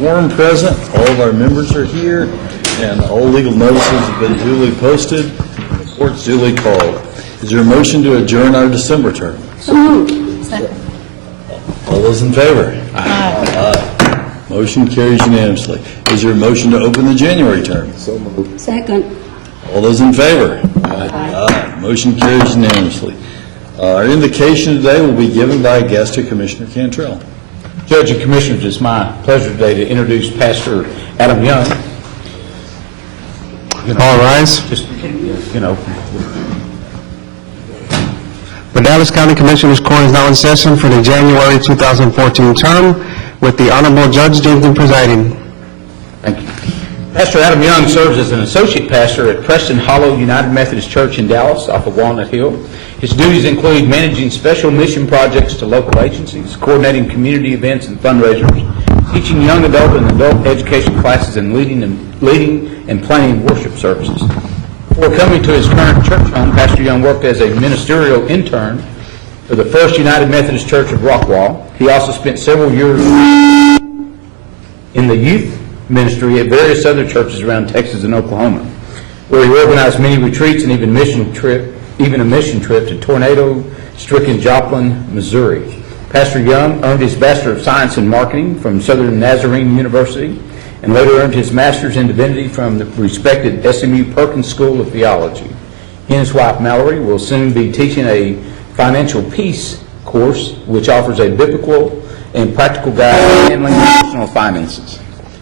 quorum present, all of our members are here, and all legal notices have been duly posted, and the court's duly called. Is there a motion to adjourn our December term? So moved. Second. All those in favor? Aye. Motion carries unanimously. Is there a motion to open the January term? So moved. Second. All those in favor? Aye. Motion carries unanimously. Our invocation today will be given by a guest to Commissioner Cantrell. Judge and Commissioners, it's my pleasure today to introduce Pastor Adam Young. All rise. Just, The Dallas County Commissioners Court is now in session for the January 2014 term with the Honorable Judge Jenkins presiding. Thank you. Pastor Adam Young serves as an associate pastor at Preston Hollow United Methodist Church in Dallas off of Walnut Hill. His duties include managing special mission projects to local agencies, coordinating community events and fundraisers, teaching young adult and adult education classes, and leading and planning worship services. Before coming to his current church home, Pastor Young worked as a ministerial intern for the First United Methodist Church of Rockwall. He also spent several years in the youth ministry at various other churches around Texas and Oklahoma, where he organized many retreats and even a mission trip to tornado-stricken Joplin, Missouri. Pastor Young earned his Bachelor of Science in Marketing from Southern Nazarene University and later earned his Master's in Divinity from the respected SMU Perkins School of Theology. He and his wife Mallory will soon be teaching a financial peace course which offers a biblical and practical guide to handling personal finances.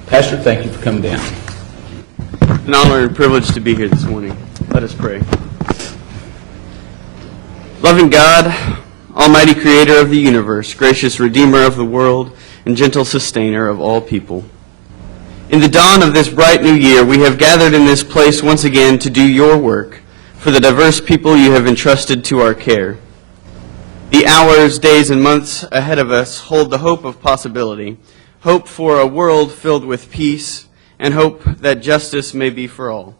Pastor, thank you for coming down. An honor and privilege to be here this morning. Let us pray. Loving God, Almighty Creator of the universe, gracious Redeemer of the world, and gentle Sustainer of all people. In the dawn of this bright new year, we have gathered in this place once again to do your work for the diverse people you have entrusted to our care. The hours, days, and months ahead of us hold the hope of possibility, hope for a world filled with peace, and hope that justice may be for all.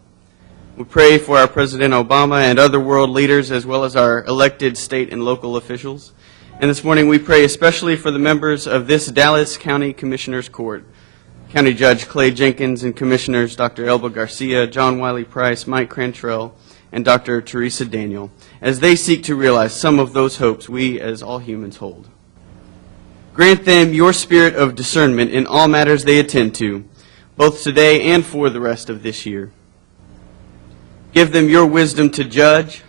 We pray for our President Obama and other world leaders, as well as our elected state and local officials. And this morning we pray especially for the members of this Dallas County Commissioners Court, County Judge Clay Jenkins and Commissioners Dr. Elba Garcia, John Wiley Price, Mike Cantrell, and Dr. Teresa Daniel, as they seek to realize some of those hopes we as all humans hold. Grant them your spirit of discernment in all matters they attend to, both today and for the rest of this year. Give them your wisdom to judge,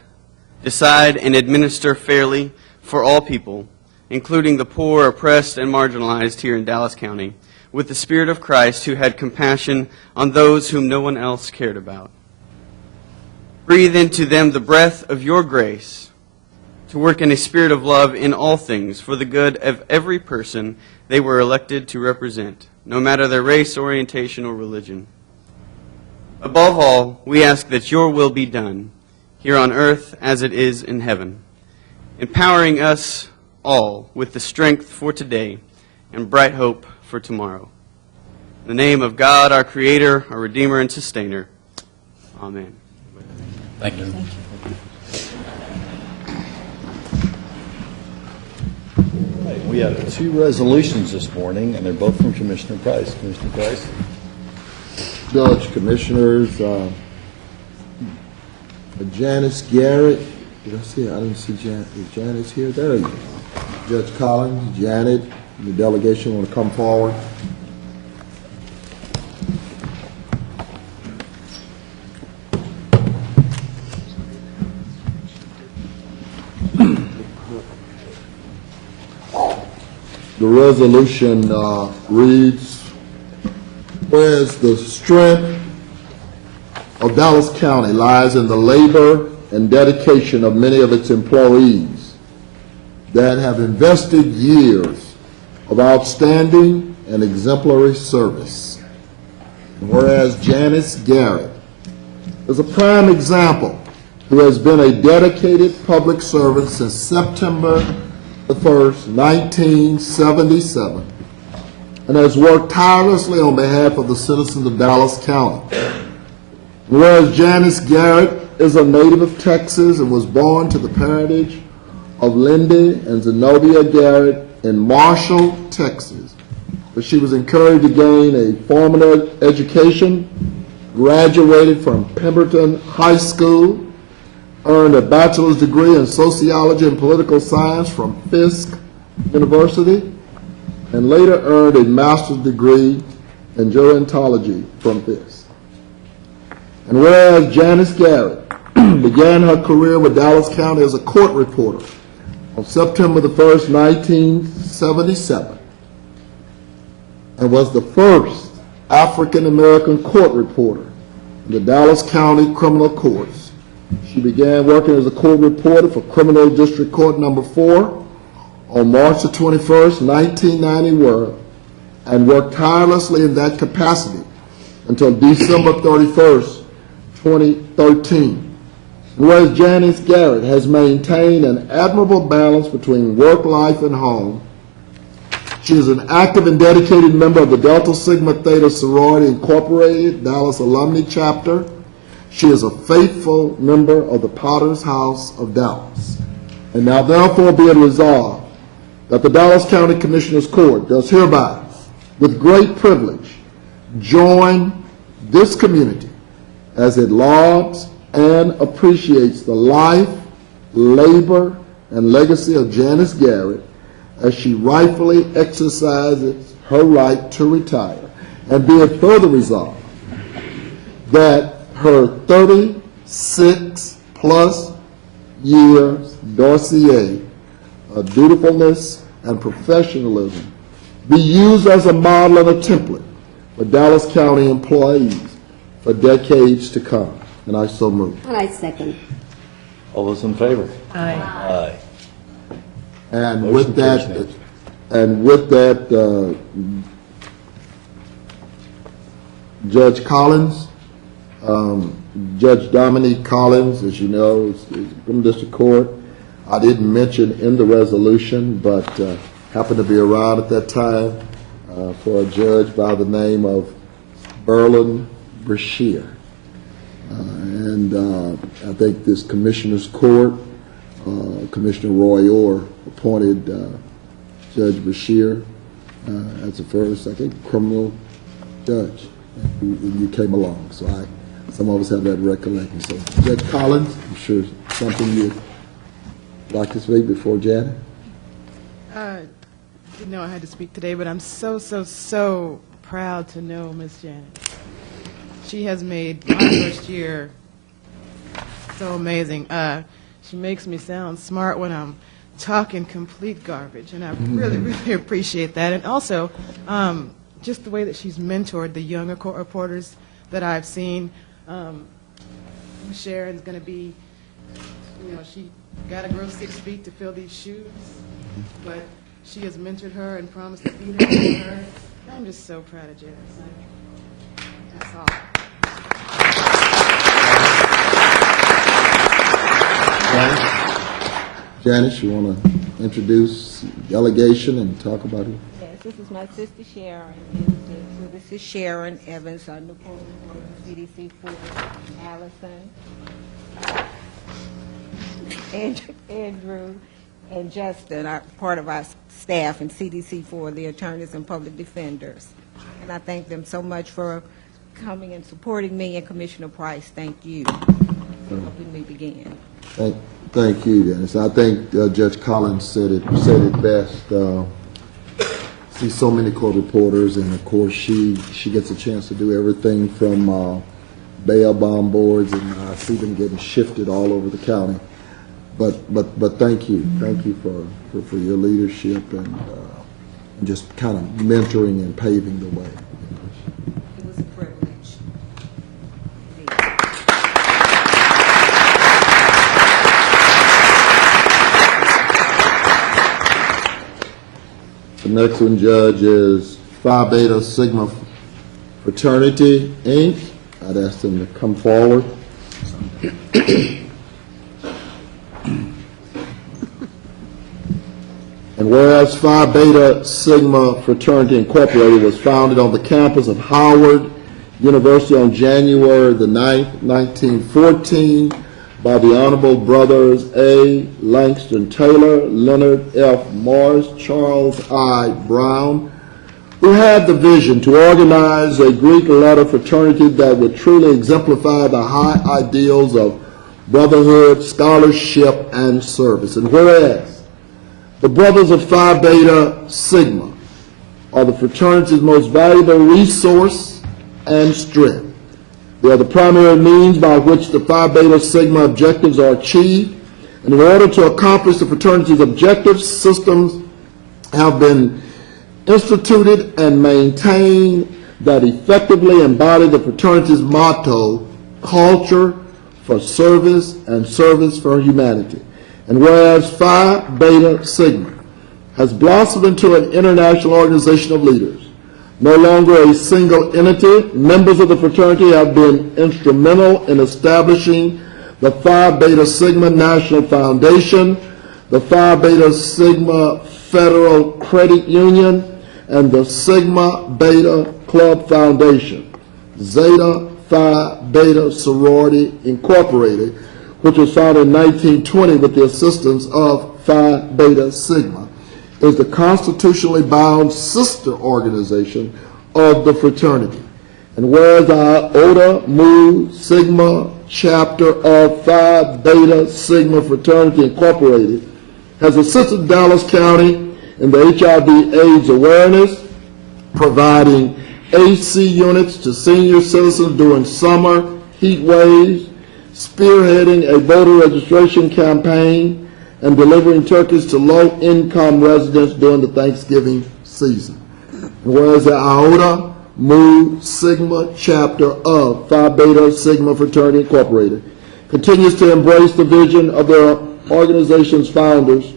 decide, and administer fairly for all people, including the poor, oppressed, and marginalized here in Dallas County, with the Spirit of Christ who had compassion on those whom no one else cared about. Breathe into them the breath of your grace to work in a spirit of love in all things for the good of every person they were elected to represent, no matter their race, orientation, or religion. Above all, we ask that your will be done here on earth as it is in heaven, empowering us all with the strength for today and bright hope for tomorrow. In the name of God, our Creator, our Redeemer, and Sustainer. Amen. Thank you. We have two resolutions this morning, and they're both from Commissioner Price. Commissioner Price. Judge, Commissioners, Janice Garrett. Did I see? I didn't see Janice here. There you go. Judge Collins, Janet, and the delegation want to come forward. The resolution reads, whereas the strength of Dallas County lies in the labor and dedication of many of its employees that have invested years of outstanding and exemplary service. And whereas Janice Garrett is a prime example who has been a dedicated public servant since September the 1st, 1977, and has worked tirelessly on behalf of the citizens of Dallas County. Whereas Janice Garrett is a native of Texas and was born to the parentage of Lindy and Zenobia Garrett in Marshall, Texas. but she was encouraged to gain a formal education, graduated from Pemberton High School, earned a bachelor's degree in sociology and political science from Fisk University, and later earned a master's degree in gerontology from Fisk. And whereas Janice Garrett began her career with Dallas County as a court reporter on September the 1st, 1977, and was the first African-American court reporter in the Dallas County Criminal Courts. She began working as a court reporter for Criminal District Court Number 4 on March the 21st, 1991, and worked tirelessly in that capacity until December 31st, 2013. Whereas Janice Garrett has maintained an admirable balance between work life and home, she is an active and dedicated member of the Delta Sigma Theta Sorority Incorporated, Dallas Alumni Chapter. She is a faithful member of the Potter's House of Dallas. And now therefore be it resolved that the Dallas County Commissioners Court does hereby, with great privilege, join this community as it lauds and appreciates the life, labor, and legacy of Janice Garrett as she rightfully exercises her right to retire. And be it further resolved that her 36-plus years dossier of dutifulness and professionalism be used as a model and a template for Dallas County employees for decades to come. And I so move. And I second. All those in favor? Aye. Aye. And Motion with that, carries. Judge Collins, Judge Dominique Collins, as you know, is from District Court. I didn't mention in the resolution, but happened to be around at that time for a judge by the name of Berlin Brashear. And I think this Commissioner's Court, Commissioner Roy Orr appointed Judge Brashear as the first, I think, criminal judge when you came along. So some of us have that recollection. So Judge Collins, I'm sure something you'd like to speak before Janet? Didn't know I had to speak today, but I'm so proud to know Miss Janet. She has made my first year so amazing. She makes me sound smart when I'm talking complete garbage, and I really appreciate that. And also, just the way that she's mentored the younger court reporters that I've seen. Sharon's going to be, she got to grow 6 feet to fill these shoes, but she has mentored her and promised to feed her. I'm just so proud of Janice. That's all. Janice, you want to introduce delegation and talk about it? Yes, this is my sister Sharon. So this is Sharon Evans, our new court reporter, CDC 4, Allison, Andrew, and Justin are part of our staff in CDC 4, the attorneys and public defenders. And I thank them so much for coming and supporting me, and Commissioner Price, thank you for helping me begin. Thank you, Dennis. I think Judge Collins said it best. See so many court reporters, and of course she gets a chance to do everything from bail bond boards, and I see them getting shifted all over the county. But thank you for your leadership and just kind of mentoring and paving the way. It was a privilege. The next one, Judge, is Phi Beta Sigma Fraternity, Inc. I'd ask them to come forward. And whereas Phi Beta Sigma Fraternity Incorporated was founded on the campus of Howard University on January the 9th, 1914, by the Honorable Brothers A. Langston Taylor, Leonard F. Morris, Charles I. Brown, We had the vision to organize a Greek letter fraternity that would truly exemplify the high ideals of brotherhood, scholarship, and service. And whereas the Brothers of Phi Beta Sigma are the fraternity's most valuable resource and strength, they are the primary means by which the Phi Beta Sigma objectives are achieved. And in order to accomplish the fraternity's objectives, systems have been instituted and maintained that effectively embody the fraternity's motto, culture for service and service for humanity. And whereas Phi Beta Sigma has blossomed into an international organization of leaders, no longer a single entity, members of the fraternity have been instrumental in establishing the Phi Beta Sigma National Foundation, the Phi Beta Sigma Federal Credit Union, and the Sigma Beta Club Foundation, Zeta Phi Beta Sorority Incorporated, which was founded in 1920 with the assistance of Phi Beta Sigma, is the constitutionally bound sister organization of the fraternity. And whereas our Iota Mu Sigma chapter of Phi Beta Sigma Fraternity Incorporated has assisted Dallas County in the HIV/AIDS awareness, providing AC units to senior citizens during summer heat waves, spearheading a voter registration campaign, and delivering turkeys to low-income residents during the Thanksgiving season. And whereas the Iota Mu Sigma chapter of Phi Beta Sigma Fraternity Incorporated continues to embrace the vision of their organization's founders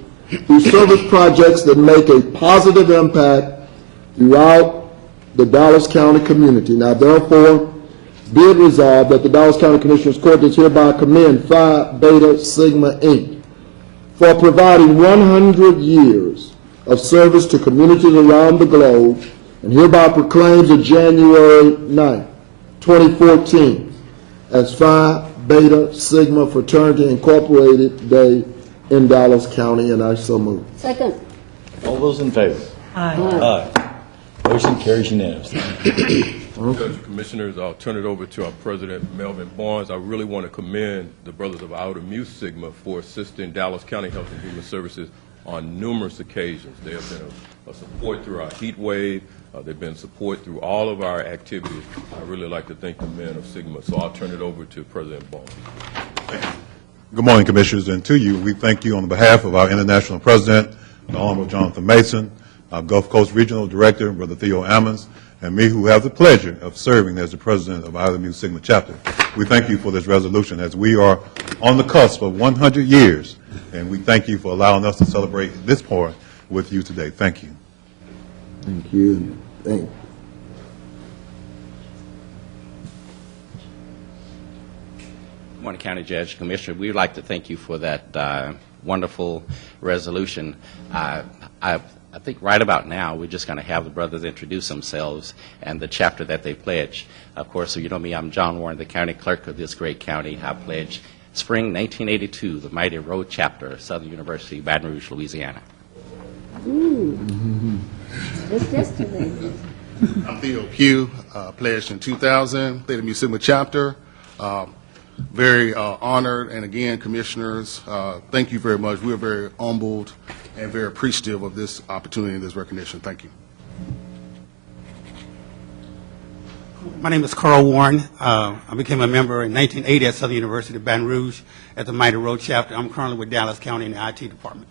through service projects that make a positive impact throughout the Dallas County community. Now, therefore, be it resolved that the Dallas County Commissioners Court does hereby commend Phi Beta Sigma, Inc. for providing 100 years of service to communities around the globe, and hereby proclaims a January 9, 2014 as Phi Beta Sigma Fraternity Incorporated Day in Dallas County, and I so move. Second. All those in favor? Aye. Motion carries unanimously. Judge, Commissioners, I'll turn it over to our President, Melvin Barnes. I really want to commend the Brothers of Iota Mu Sigma for assisting Dallas County Health and Human Services on numerous occasions. They have been a support through our heat wave. They've been support through all of our activities. I really like to thank the men of Sigma, so I'll turn it over to President Barnes. Good morning, Commissioners, and to you, we thank you on behalf of our International President, the Honorable Jonathan Mason, our Gulf Coast Regional Director, Brother Theo Ammons, and me, who have the pleasure of serving as the President of Iota Mu Sigma Chapter. We thank you for this resolution, as we are on the cusp of 100 years, and we thank you for allowing us to celebrate this part with you today. Thank you. Thank you. Thank you. Morning, County Judge, Commissioner. We would like to thank you for that wonderful resolution. I think right about now, we're just going to have the brothers introduce themselves and the chapter that they pledge. Of course, so you know me, I'm John Warren, the county clerk of this great county. I pledge spring 1982, the Mighty Road chapter of Southern University, Baton Rouge, Louisiana. It's yesterday. I'm Theo Pugh, pledged in 2000, Theta Mu Sigma chapter. Very honored, and again, Commissioners, thank you very much. We are very humbled and very appreciative of this opportunity and this recognition. Thank you. My name is Carl Warren. I became a member in 1980 at Southern University of Baton Rouge at the Mighty Road chapter. I'm currently with Dallas County in the IT department.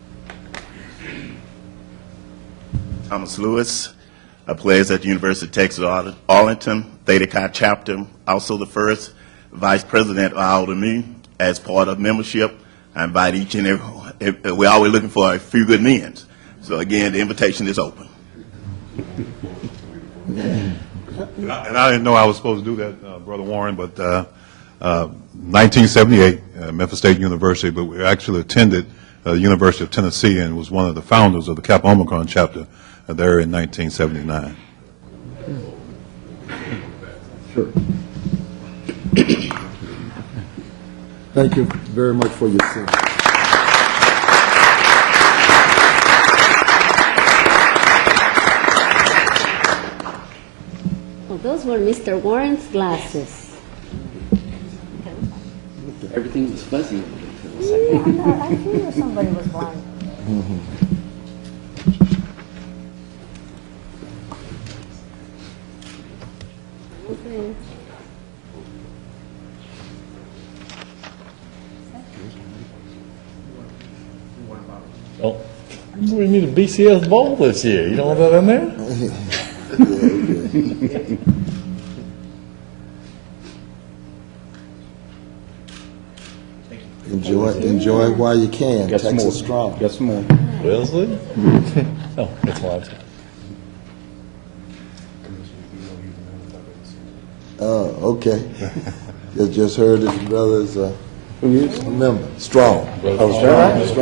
Thomas Lewis, I pledged at the University of Texas Arlington, Theta Chi chapter, also the first Vice President of Iota Mu. As part of membership, I invite each and every, we're always looking for a few good men. So again, the invitation is open. And I didn't know I was supposed to do that, Brother Warren, but 1978, Memphis State University, but we actually attended the University of Tennessee and was one of the founders of the Kappa Omicron chapter there in 1979. Sure. Thank you very much for your service. for Mr. Warren's glasses. Everything was fuzzy. I figured somebody was blind. Okay. Oh, we need a BCS ball this year. You don't want that in there? Enjoy it while you can. Texas strong. Got some more. Wellesley? Oh, that's mine. Oh, okay. You just heard his brother's a member, strong. Congratulations.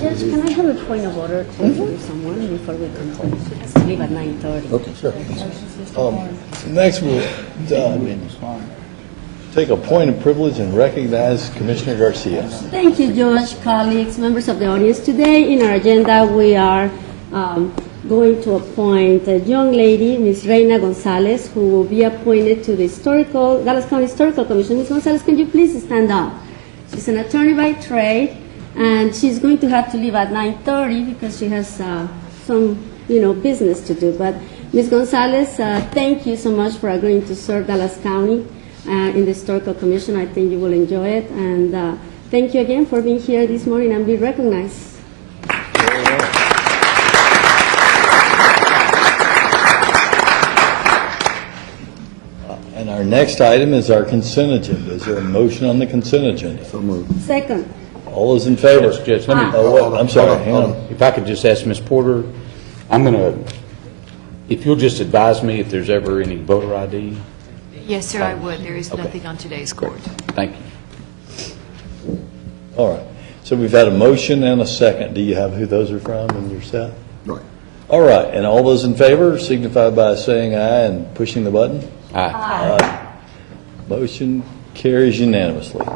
Judge, can I have a point of order to introduce someone before we conclude? She has to leave at 9:30. Okay, sure. Next, we'll take a point of privilege and recognize Commissioner Garcia. Thank you, Judge, colleagues, members of the audience. Today in our agenda, we are going to appoint a young lady, Ms. Reina Gonzalez, who will be appointed to the Dallas County Historical Commission. Ms. Gonzalez, can you please stand up? She's an attorney by trade, and she's going to have to leave at 9:30 because she has some, business to do. But Ms. Gonzalez, thank you so much for agreeing to serve Dallas County in the Historical Commission. I think you will enjoy it, and thank you again for being here this morning and be recognized. And our next item is our consent agenda. Is there a motion on the consent agenda? So moved. Second. All those in favor? Yes, Judge, let me, I'm sorry, hang on. if I could just ask Ms. Porter, if you'll just advise me if there's ever any voter ID. Yes, sir, I would. There is nothing on today's court. Thank you. All right. So we've had a motion and a second. Do you have who those are from in your set? Right. All right. And all those in favor signify by saying aye and pushing the button. Aye. Aye. Motion carries unanimously.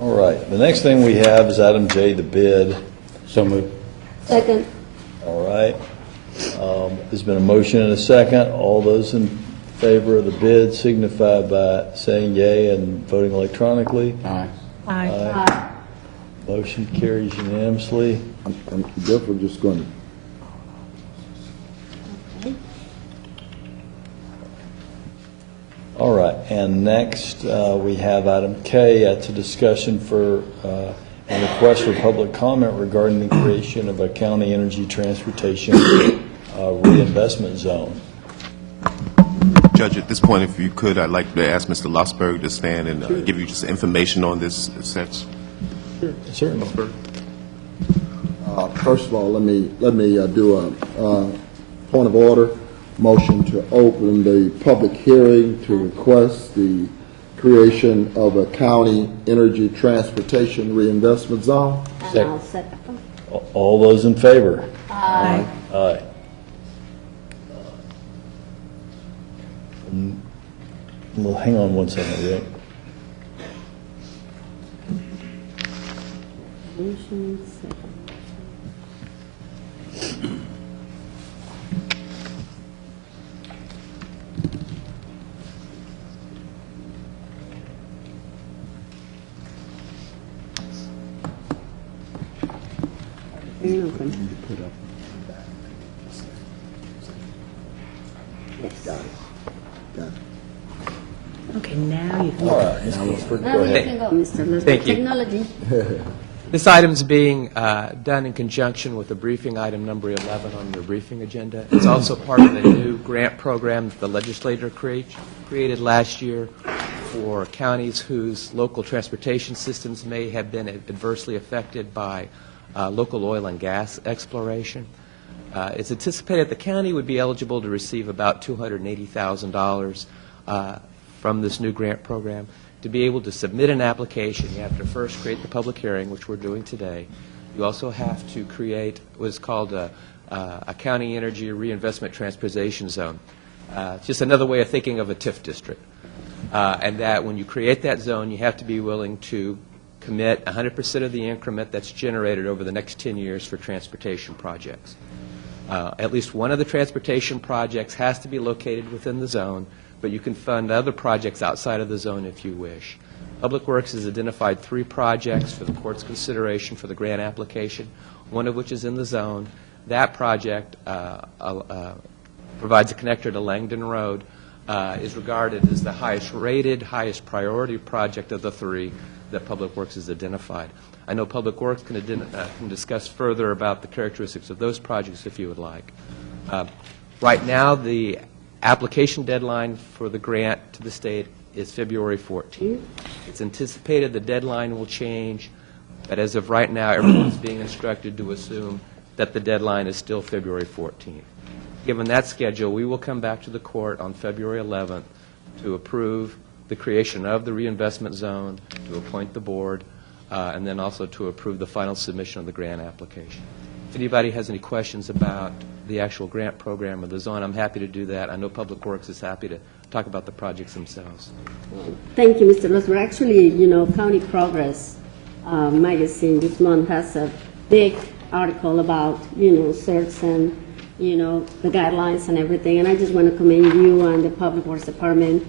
All right. The next thing we have is item J, the bid. So moved. Second. All right. There's been a motion and a second. All those in favor of the bid signify by saying yea and voting electronically. Aye. Aye. Motion carries unanimously. I'm therefore just going to. All right, and next we have item K. That's a discussion for a request for public comment regarding the creation of a county energy transportation reinvestment zone. Judge, at this point, if you could, I'd like to ask Mr. Lossberg to stand and give you just information on this sets. Sure, certainly. First of all, let me do a point of order. Motion to open the public hearing to request the creation of a county energy transportation reinvestment zone. And I'll second. All those in favor? Aye. Aye. Well, hang on one second, Rick. Motion second. Hearing open. Yes. Got it. Okay, now you can. All right, Ms. Clifford, Now go you ahead. can go, Mr. Leslie. Thank you. Technology. This item's being done in conjunction with the briefing item number 11 on your briefing agenda. It's also part of the new grant program that the legislature created last year for counties whose local transportation systems may have been adversely affected by local oil and gas exploration. It's anticipated the county would be eligible to receive about $280,000 from this new grant program. To be able to submit an application, you have to first create the public hearing, which we're doing today. You also have to create what's called a county energy reinvestment transportation zone. Just another way of thinking of a TIF district. And that when you create that zone, you have to be willing to commit 100% of the increment that's generated over the next 10 years for transportation projects. At least one of the transportation projects has to be located within the zone, but you can fund other projects outside of the zone if you wish. Public Works has identified 3 projects for the court's consideration for the grant application, one of which is in the zone. That project provides a connector to Langdon Road, is regarded as the highest rated, highest priority project of the 3 that Public Works has identified. I know Public Works can discuss further about the characteristics of those projects if you would like. Right now, the application deadline for the grant to the state is February 14th. It's anticipated the deadline will change, but as of right now, everyone's being instructed to assume that the deadline is still February 14th. Given that schedule, we will come back to the court on February 11th to approve the creation of the reinvestment zone, to appoint the board, and then also to approve the final submission of the grant application. If anybody has any questions about the actual grant program or the zone, I'm happy to do that. I know Public Works is happy to talk about the projects themselves. Thank you, Mr. Losberg. Actually, County Progress magazine this month has a big article about, search and, the guidelines and everything. And I just want to commend you and the Public Works Department,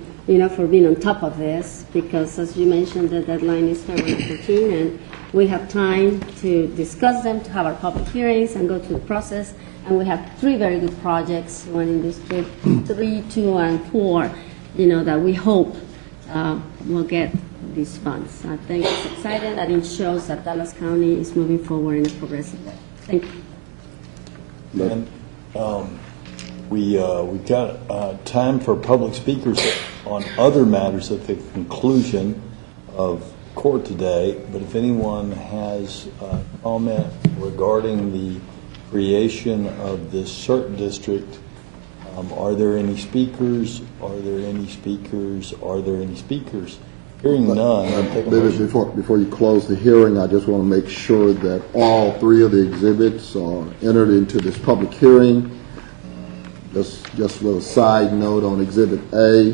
for being on top of this, because as you mentioned, the deadline is February 14, and we have time to discuss them, to have our public hearings and go through the process. And we have 3 very good projects, one in District 3, 2, and 4, that we hope will get these funds. I think it's exciting, and it shows that Dallas County is moving forward in a progressive way. Thank you. And we've got time for public speakers on other matters at the conclusion of court today, but if anyone has a comment regarding the creation of this CERT district, are there any speakers? Are there any speakers? Are there any speakers? Hearing none, I'll take a motion. Before you close the hearing, I just want to make sure that all 3 of the exhibits are entered into this public hearing. Just a little side note on Exhibit A,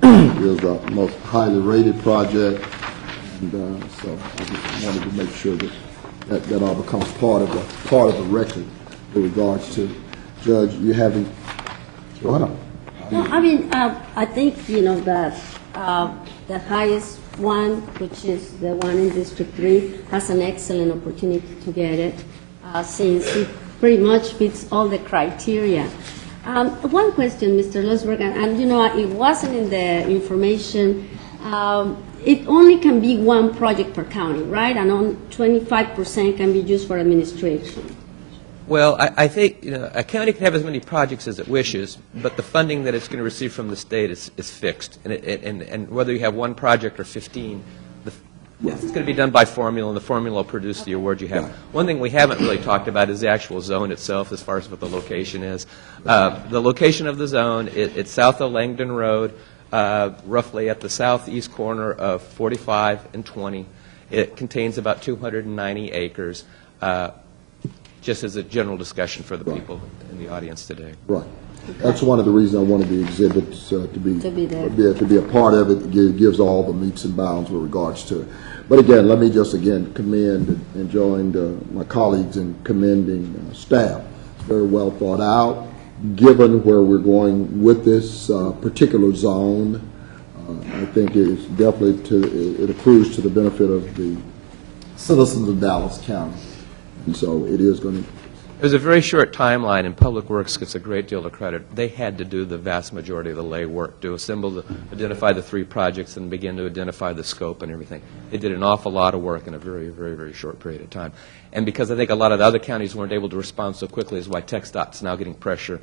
that is the most highly rated project, and so I just wanted to make sure that all becomes part of the record with regards to Judge. You haven't. Why not? Well, I think that the highest one, which is the one in District 3, has an excellent opportunity to get it, since it pretty much fits all the criteria. One question, Mr. Losberg, and it wasn't in the information. It only can be 1 project per county, right? And on 25% can be used for administration. Well, I think a county can have as many projects as it wishes, but the funding that it's going to receive from the state is fixed. And whether you have 1 project or 15, it's going to be done by formula, and the formula will produce the award you have. One thing we haven't really talked about is the actual zone itself, as far as what the location is. The location of the zone, it's south of Langdon Road, roughly at the southeast corner of 45 and 20. It contains about 290 acres. Just as a general discussion for the people in the audience today. Right. That's one of the reasons I wanted the exhibits to be a part of it. It gives all the metes and bounds with regards to it. But again, let me just commend and join my colleagues in commending staff. It's very well thought out. Given where we're going with this particular zone, I think it's definitely it accrues to the benefit of the citizens of Dallas County. And so it is going to. It was a very short timeline, and Public Works gets a great deal of credit. They had to do the vast majority of the lay work to identify the 3 projects and begin to identify the scope and everything. They did an awful lot of work in a very, very, very short period of time. And because I think a lot of the other counties weren't able to respond so quickly is why TxDOT's now getting pressure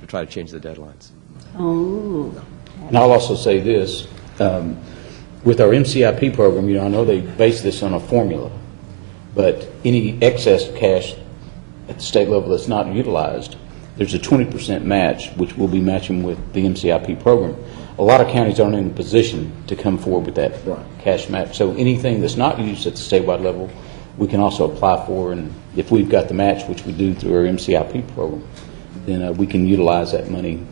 to try to change the deadlines. Oh. And I'll also say this, with our MCIP program, I know they base this on a formula, but any excess cash at the state level that's not utilized, there's a 20% match, which we'll be matching with the MCIP program. A lot of counties aren't in a position to come forward with that cash match. So anything that's not used at the statewide level, we can also apply for, and if we've got the match, which we do through our MCIP program, then we can utilize that money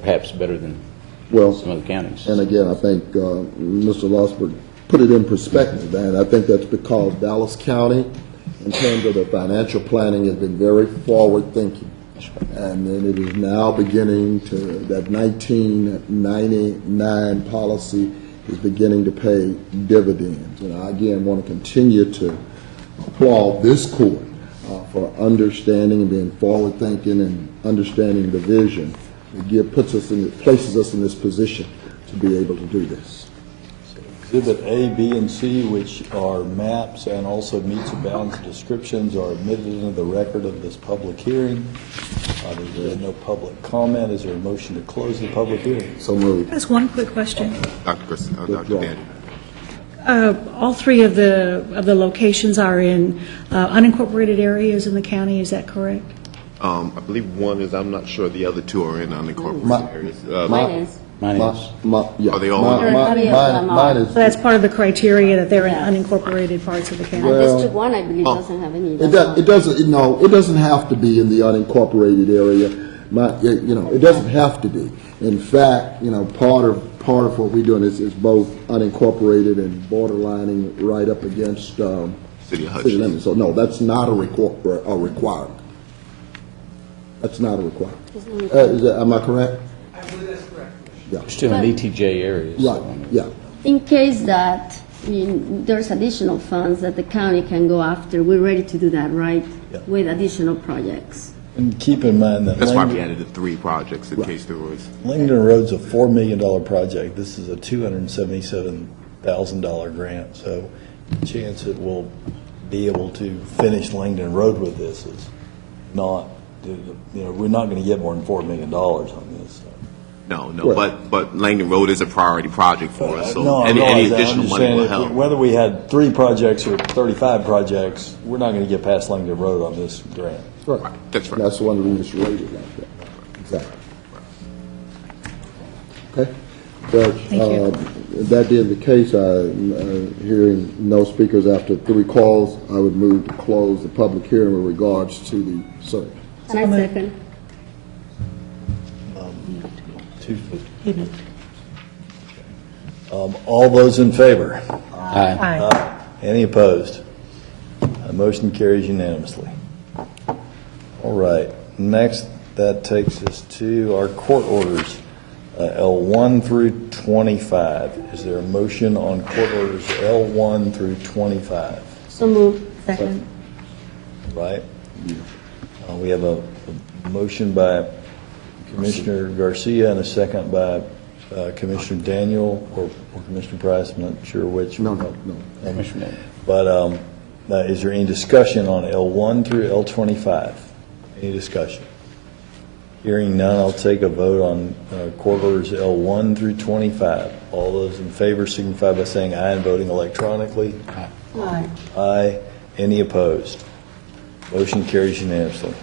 perhaps better than some other counties. And again, I think Mr. Losberg put it in perspective, and I think that's because Dallas County in terms of the financial planning, has been very forward-thinking. And then it is now beginning to, that 1999 policy is beginning to pay dividends. And I, again, want to continue to applaud this court for understanding and being forward-thinking and understanding the vision. It places us in this position to be able to do this. Exhibit A, B, and C, which are maps and also meets and bounds descriptions, are admitted into the record of this public hearing. There's been no public comment. Is there a motion to close the public hearing? So moved. Just one quick question. Dr. Daniel. All three of the locations are in unincorporated areas in the county, is that correct? I believe one is, I'm not sure, the other two are in unincorporated areas. Mine is. Yeah. Are they all? Mine is. So that's part of the criteria that they're in unincorporated parts of the county? And District 1, I believe, doesn't have any. It doesn't have to be in the unincorporated area. It doesn't have to be. In fact, part of what we're doing is both unincorporated and borderlining right up against City of city limits. So no, that's not a requirement. That's not a requirement. Am I correct? I believe that's correct. Yeah. Still in ETJ areas. Right. Yeah. In case that there's additional funds that the county can go after, we're ready to do that, right? Yeah. With additional projects. And keep in mind that That's why we added the 3 projects in case there was. Langdon Road's a $4 million project. This is a $277,000 grant, so the chance that we'll be able to finish Langdon Road with this is not, we're not going to get more than $4 million on this. So. No, but Langdon Road is a priority project for us, so No, I any realize that. additional I'm just money saying will if help. whether we had 3 projects or 35 projects, we're not going to get past Langdon Road on this grant. Right. That's right. That's one reason it's rated like that. Exactly. Okay. Judge, that being the case, hearing no speakers after 3 calls, I would move to close the public hearing with regards to the search. And I second. 250. All those in favor? Aye. Any opposed? Motion carries unanimously. All right. Next, that takes us to our court orders, L1 through 25. Is there a motion on court orders L1 through 25? So moved. Second. Right? We have a motion by Commissioner Garcia and a second by Commissioner Daniel or Commissioner Price. I'm not sure which. No. Commissioner Daniel. But is there any discussion on L1 through L25? Any discussion? Hearing none, I'll take a vote on court orders L1 through 25. All those in favor signify by saying aye and voting electronically. Aye. Aye. Any opposed? Motion carries unanimously.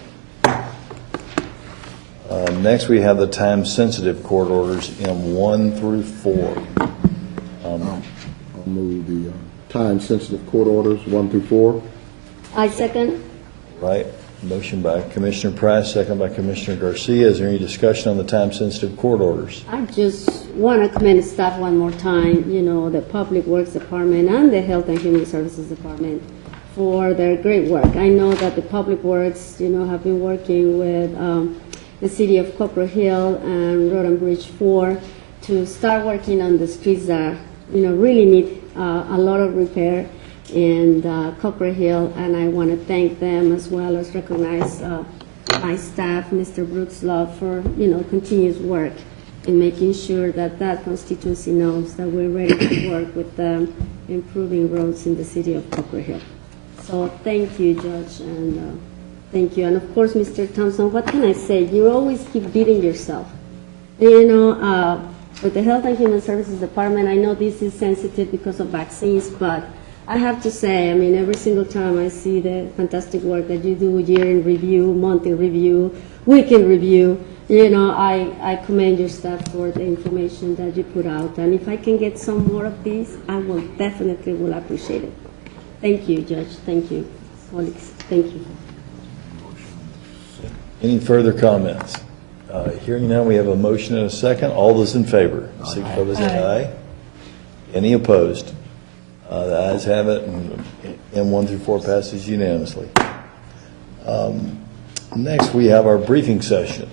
Next, we have the time-sensitive court orders M1 through 4. I'll move the time-sensitive court orders 1 through 4. I second. Right. Motion by Commissioner Price, second by Commissioner Garcia. Is there any discussion on the time-sensitive court orders? I just want to commend staff one more time, the Public Works Department and the Health and Human Services Department for their great work. I know that the Public Works, have been working with the city of Copper Hill and Road and Bridge 4 to start working on the streets that, really need a lot of repair in Copper Hill, and I want to thank them as well as recognize my staff, Mr. Brooks Love, for continuous work in making sure that constituency knows that we're ready to work with them improving roads in the city of Copper Hill. So thank you, Judge, and thank you. And of course, Mr. Thompson, what can I say? You always keep beating yourself. With the Health and Human Services Department, I know this is sensitive because of vaccines, but I have to say, every single time I see the fantastic work that you do, year in review, month in review, week in review, I commend your staff for the information that you put out. And if I can get some more of these, I will definitely appreciate it. Thank you, Judge. Thank you. Colleagues, thank you. Any further comments? Hearing none, we have a motion and a second. All those in favor, signify by saying aye. Any opposed? The ayes have it, and M1 through 4 passes unanimously. Next, we have our briefing session.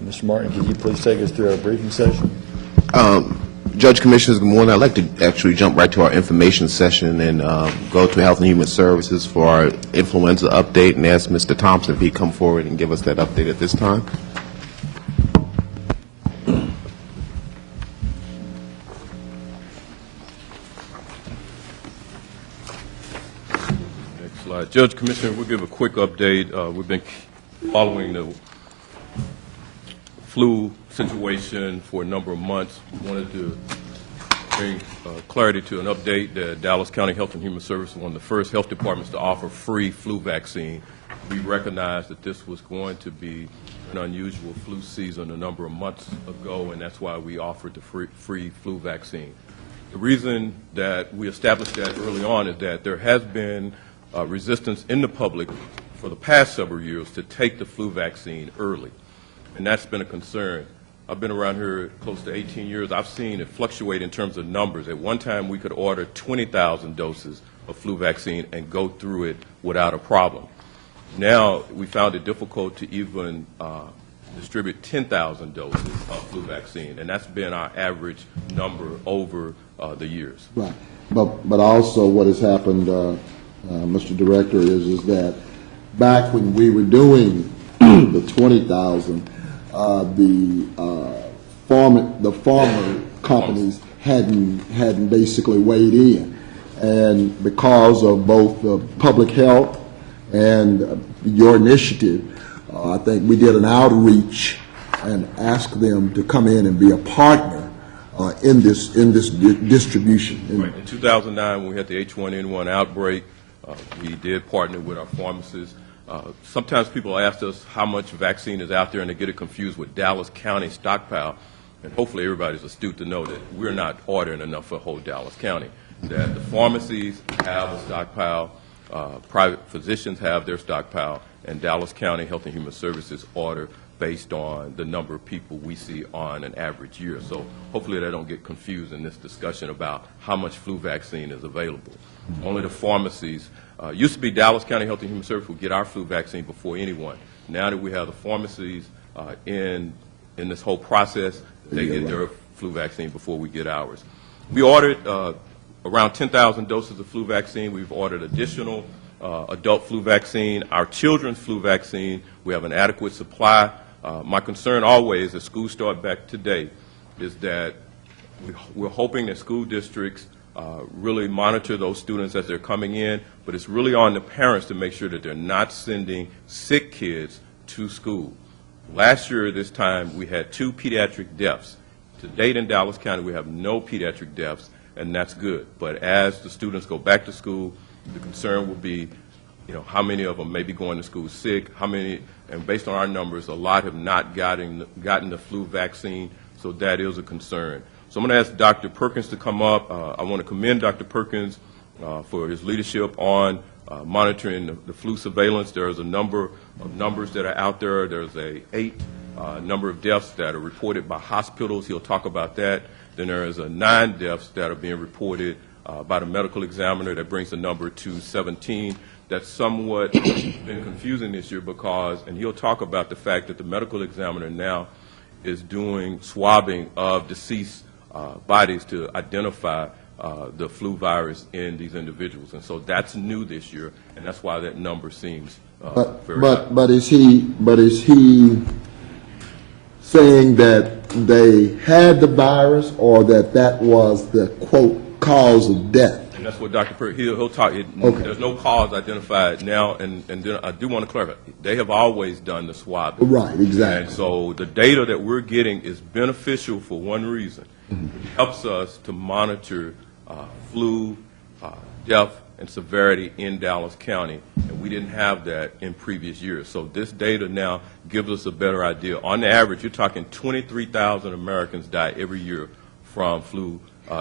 Mr. Martin, could you please take us through our briefing session? Judge, Commissioners, good morning. I'd like to actually jump right to our information session and go to Health and Human Services for our influenza update and ask Mr. Thompson if he'd come forward and give us that update at this time. Next slide. Judge, Commissioner, we'll give a quick update. We've been following the flu situation for a number of months. We wanted to bring clarity to an update that Dallas County Health and Human Services was one of the first health departments to offer free flu vaccine. We recognized that this was going to be an unusual flu season a number of months ago, and that's why we offered the free flu vaccine. The reason that we established that early on is that there has been resistance in the public for the past several years to take the flu vaccine early, and that's been a concern. I've been around here close to 18 years. I've seen it fluctuate in terms of numbers. At one time, we could order 20,000 doses of flu vaccine and go through it without a problem. Now, we found it difficult to even distribute 10,000 doses of flu vaccine, and that's been our average number over the years. Right. But also what has happened, Mr. Director, is that back when we were doing the 20,000, the pharma companies hadn't basically weighed in, and because of both the public health and your initiative, I think we did an outreach and asked them to come in and be a partner in this distribution. Right. In 2009, when we had the H1N1 outbreak, we did partner with our pharmacists. Sometimes people ask us how much vaccine is out there, and they get it confused with Dallas County stockpile. And hopefully everybody's astute to know that we're not ordering enough for whole Dallas County, that the pharmacies have a stockpile, private physicians have their stockpile, and Dallas County Health and Human Services order based on the number of people we see on an average year. So hopefully they don't get confused in this discussion about how much flu vaccine is available. Only the pharmacies, used to be Dallas County Health and Human Services would get our flu vaccine before anyone. Now that we have the pharmacies in this whole process, they get their flu vaccine before we get ours. We ordered around 10,000 doses of flu vaccine. We've ordered additional adult flu vaccine. Our children's flu vaccine, we have an adequate supply. My concern always, as schools start back today, is that we're hoping that school districts really monitor those students as they're coming in, but it's really on the parents to make sure that they're not sending sick kids to school. Last year, this time, we had 2 pediatric deaths. To date in Dallas County, we have no pediatric deaths, and that's good. But as the students go back to school, the concern will be, how many of them may be going to school sick, how many, and based on our numbers, a lot have not gotten the flu vaccine, so that is a concern. So I'm going to ask Dr. Perkins to come up. I want to commend Dr. Perkins for his leadership on monitoring the flu surveillance. There's a number of numbers that are out there. There's a 8 number of deaths that are reported by hospitals. He'll talk about that. Then there is a 9 deaths that are being reported by the medical examiner. That brings the number to 17. That's somewhat been confusing this year because, and he'll talk about the fact that the medical examiner now is doing swabbing of deceased bodies to identify the flu virus in these individuals. And so that's new this year, and that's why that number seems very high. But is he saying that they had the virus, or that was the, quote, cause of death? And that's what Dr. Perkins, he'll talk. Okay. There's no cause identified now, and then I do want to clarify, they have always done the swabbing. Right, exactly. And so the data that we're getting is beneficial for one reason. It helps us to monitor flu, death, and severity in Dallas County, and we didn't have that in previous years. So this data now gives us a better idea. On the average, you're talking 23,000 Americans die every year from flu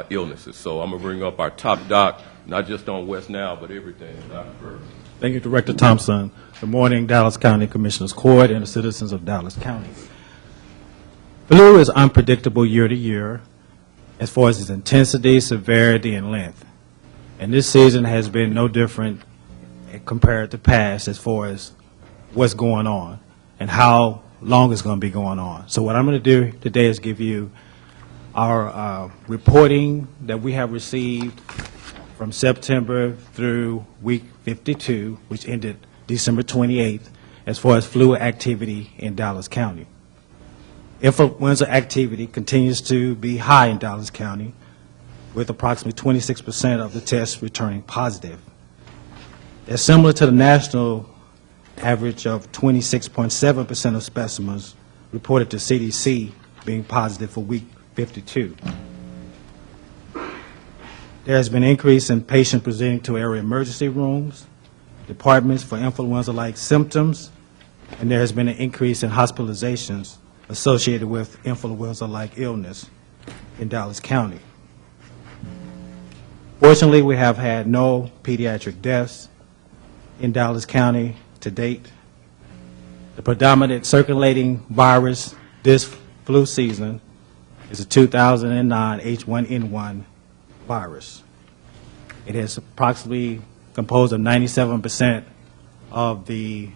illnesses. So I'm going to bring up our top doc, not just on West Now, but everything. Dr. Perkins. Thank you, Director Thompson. Good morning, Dallas County Commissioners Court and the citizens of Dallas County. Flu is unpredictable year to year as far as its intensity, severity, and length. And this season has been no different compared to past as far as what's going on and how long it's going to be going on. So what I'm going to do today is give you our reporting that we have received from September through week 52, which ended December 28th, as far as flu activity in Dallas County. Influenza activity continues to be high in Dallas County, with approximately 26% of the tests returning positive. It's similar to the national average of 26.7% of specimens reported to CDC being positive for week 52. There has been an increase in patients presenting to area emergency rooms, departments for influenza-like symptoms, and there has been an increase in hospitalizations associated with influenza-like illness in Dallas County. Fortunately, we have had no pediatric deaths in Dallas County to date. The predominant circulating virus this flu season is a 2009 H1N1 virus. It is approximately composed of 97% of the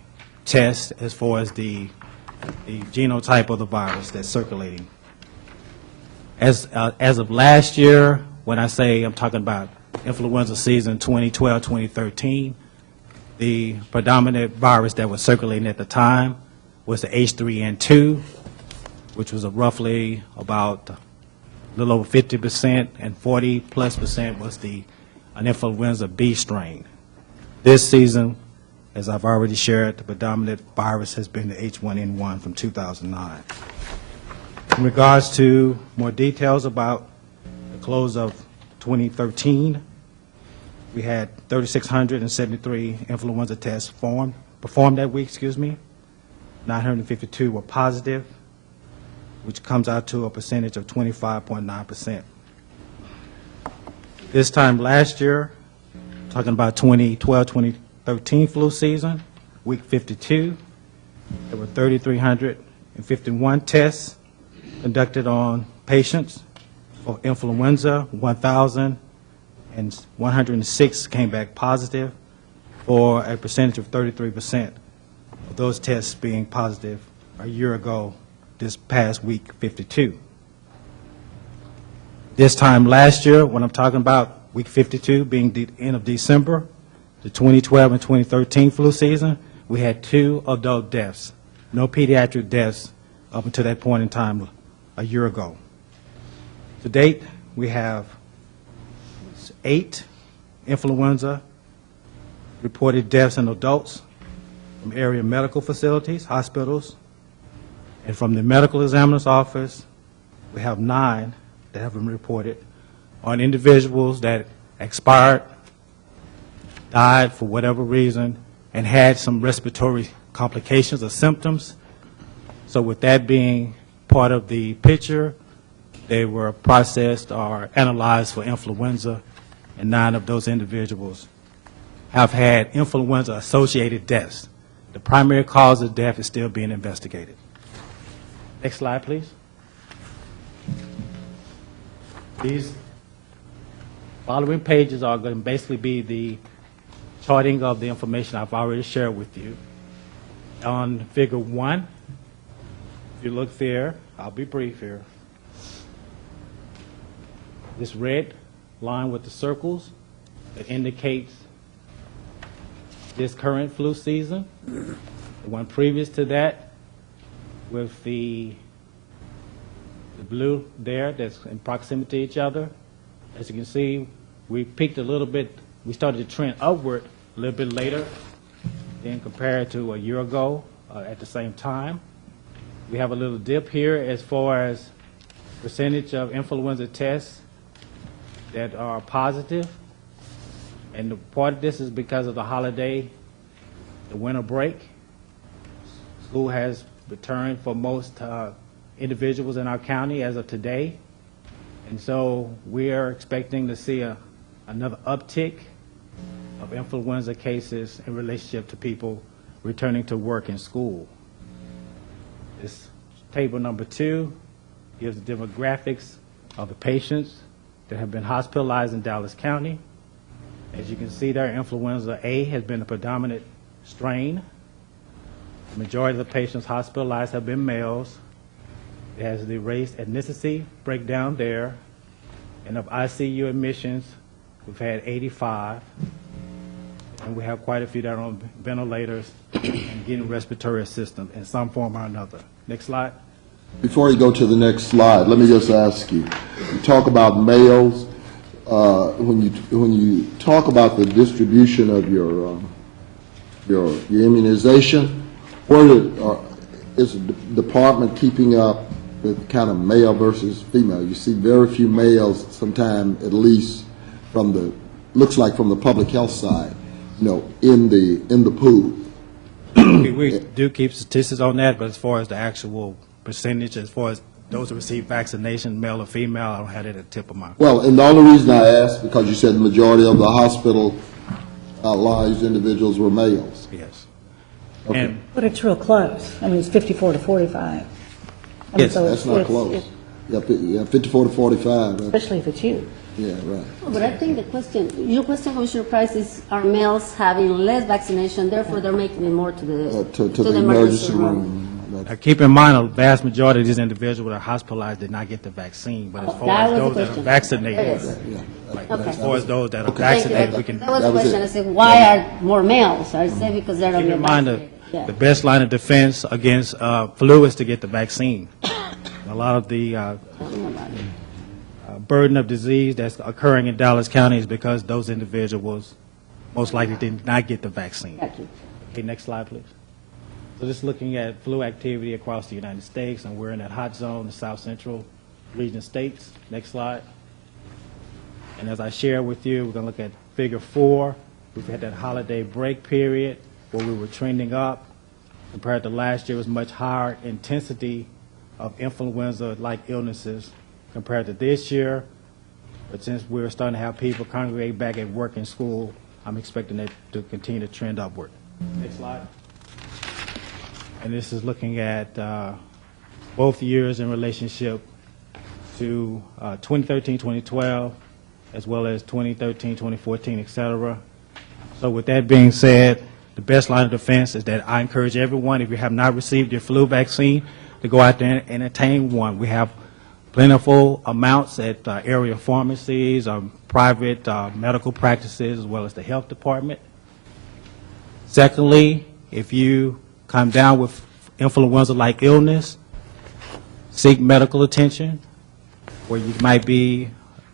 test as far as the genotype of the virus that's circulating. As of last year, when I say I'm talking about influenza season 2012-2013, the predominant virus that was circulating at the time was the H3N2, which was roughly about a little over 50%, and 40+% was an influenza B strain. This season, as I've already shared, the predominant virus has been the H1N1 from 2009. In regards to more details about the close of 2013, we had 3,673 influenza tests performed that week, 952 were positive, which comes out to a percentage of 25.9%. This time last year, talking about 2012-2013 flu season, week 52, there were 3,351 tests conducted on patients for influenza. 1,106 came back positive, for a percentage of 33% of those tests being positive a year ago, this past week 52. This time last year, when I'm talking about week 52 being the end of December, the 2012 and 2013 flu season, we had 2 adult deaths, no pediatric deaths up until that point in time a year ago. To date, we have 8 influenza reported deaths in adults from area medical facilities, hospitals, and from the medical examiner's office, we have 9 that have been reported on individuals that expired, died for whatever reason, and had some respiratory complications or symptoms. So with that being part of the picture, they were processed or analyzed for influenza, and 9 of those individuals have had influenza-associated deaths. The primary cause of death is still being investigated. Next slide, please. These following pages are going to basically be the charting of the information I've already shared with you. On figure 1, if you look there, I'll be brief here. This red line with the circles that indicates this current flu season. The one previous to that with the blue there that's in proximity to each other. As you can see, we peaked a little bit. We started to trend upward a little bit later than compared to a year ago at the same time. We have a little dip here as far as percentage of influenza tests that are positive. And the part of this is because of the holiday, the winter break. School has returned for most individuals in our county as of today. And so we are expecting to see another uptick of influenza cases in relationship to people returning to work and school. This table number 2 gives the demographics of the patients that have been hospitalized in Dallas County. As you can see there, influenza A has been the predominant strain. The majority of the patients hospitalized have been males. It has the race ethnicity breakdown there. And of ICU admissions, we've had 85. And we have quite a few that are on ventilators and getting respiratory assistance in some form or another. Next slide. Before you go to the next slide, let me just ask you, you talk about males, when you talk about the distribution of your immunization, is the department keeping up with kind of male versus female? You see very few males sometimes, at least from the, looks like from the public health side, in the pool. We do keep statistics on that, but as far as the actual percentage, as far as those who receive vaccination, male or female, I don't have that at the tip of my. Well, and the only reason I asked, because you said the majority of the hospitalized individuals were males. Yes. Okay. But it's real close. I mean, it's 54 to 45. Yes, that's not close. Yeah, 54 to 45. Especially if it's you. Yeah, right. But I think your question, Commissioner Price, is are males having less vaccination, therefore they're making it more to the emergency room. Keep in mind, a vast majority of these individuals that are hospitalized did not get the vaccine, but as far as those that are vaccinated, as far as those that are vaccinated, we can. That was the question. I said, why are more males? I said because they're not Keep in mind, vaccinated. the best line of defense against flu is to get the vaccine. A lot of the burden of disease that's occurring in Dallas County is because those individuals most likely did not get the vaccine. Okay, next slide, please. So just looking at flu activity across the United States, and we're in that hot zone, the South Central region states. Next slide. And as I share with you, we're going to look at figure 4. We've had that holiday break period where we were trending up. Compared to last year, it was much higher intensity of influenza-like illnesses compared to this year. But since we're starting to have people congregate back at work and school, I'm expecting it to continue to trend upward. Next slide. And this is looking at both years in relationship to 2013, 2012, as well as 2013, 2014, et cetera. So with that being said, the best line of defense is that I encourage everyone, if you have not received your flu vaccine, to go out there and obtain one. We have plentiful amounts at area pharmacies, private medical practices, as well as the health department. Secondly, if you come down with influenza-like illness, seek medical attention, where you might be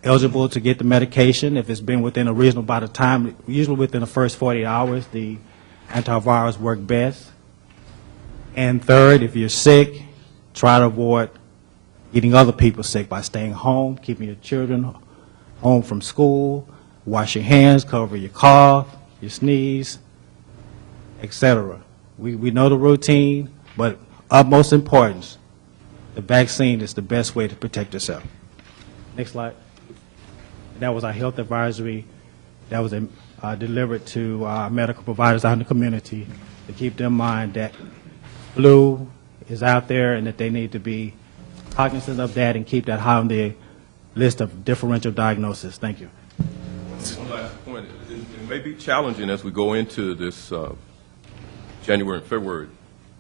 eligible to get the medication. If it's been within a reasonable amount of time, usually within the first 48 hours, the antivirals work best. And third, if you're sick, try to avoid getting other people sick by staying home, keeping your children home from school, wash your hands, cover your cough, your sneeze, etc. We know the routine, but utmost importance, the vaccine is the best way to protect yourself. Next slide. That was our health advisory that was delivered to our medical providers out in the community to keep them in mind that flu is out there and that they need to be cognizant of that and keep that high on the list of differential diagnosis. Thank you. One last point. It may be challenging as we go into this January and February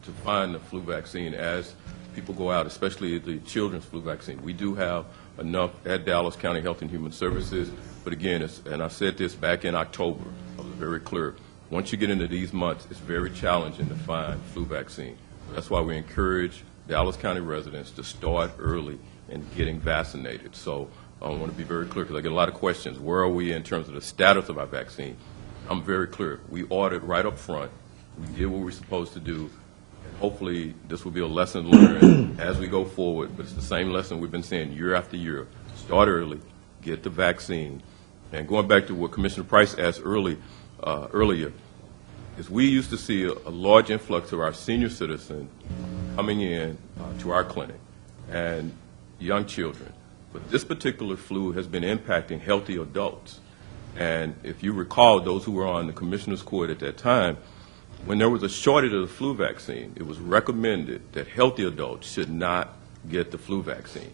to find the flu vaccine as people go out, especially the children's flu vaccine. We do have enough at Dallas County Health and Human Services, but again, and I said this back in October, I was very clear, once you get into these months, it's very challenging to find flu vaccine. That's why we encourage Dallas County residents to start early in getting vaccinated. So I want to be very clear because I get a lot of questions. Where are we in terms of the status of our vaccine? I'm very clear. We ordered right up front. We did what we were supposed to do. And hopefully this will be a lesson learned as we go forward, but it's the same lesson we've been saying year after year. Start early, get the vaccine. And going back to what Commissioner Price asked earlier, is we used to see a large influx of our senior citizens coming in to our clinic and young children. But this particular flu has been impacting healthy adults. And if you recall, those who were on the Commissioner's Court at that time, when there was a shortage of the flu vaccine, it was recommended that healthy adults should not get the flu vaccine.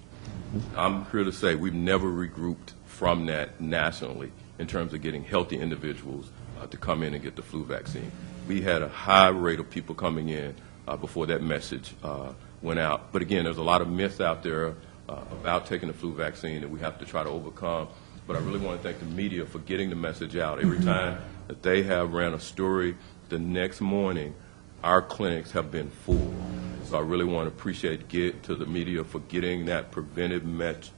I'm here to say we've never regrouped from that nationally. in terms of getting healthy individuals to come in and get the flu vaccine. We had a high rate of people coming in before that message went out. But again, there's a lot of myths out there about taking the flu vaccine that we have to try to overcome. But I really want to thank the media for getting the message out. Every time that they have ran a story, the next morning, our clinics have been full. So I really want to appreciate to the media for getting that preventive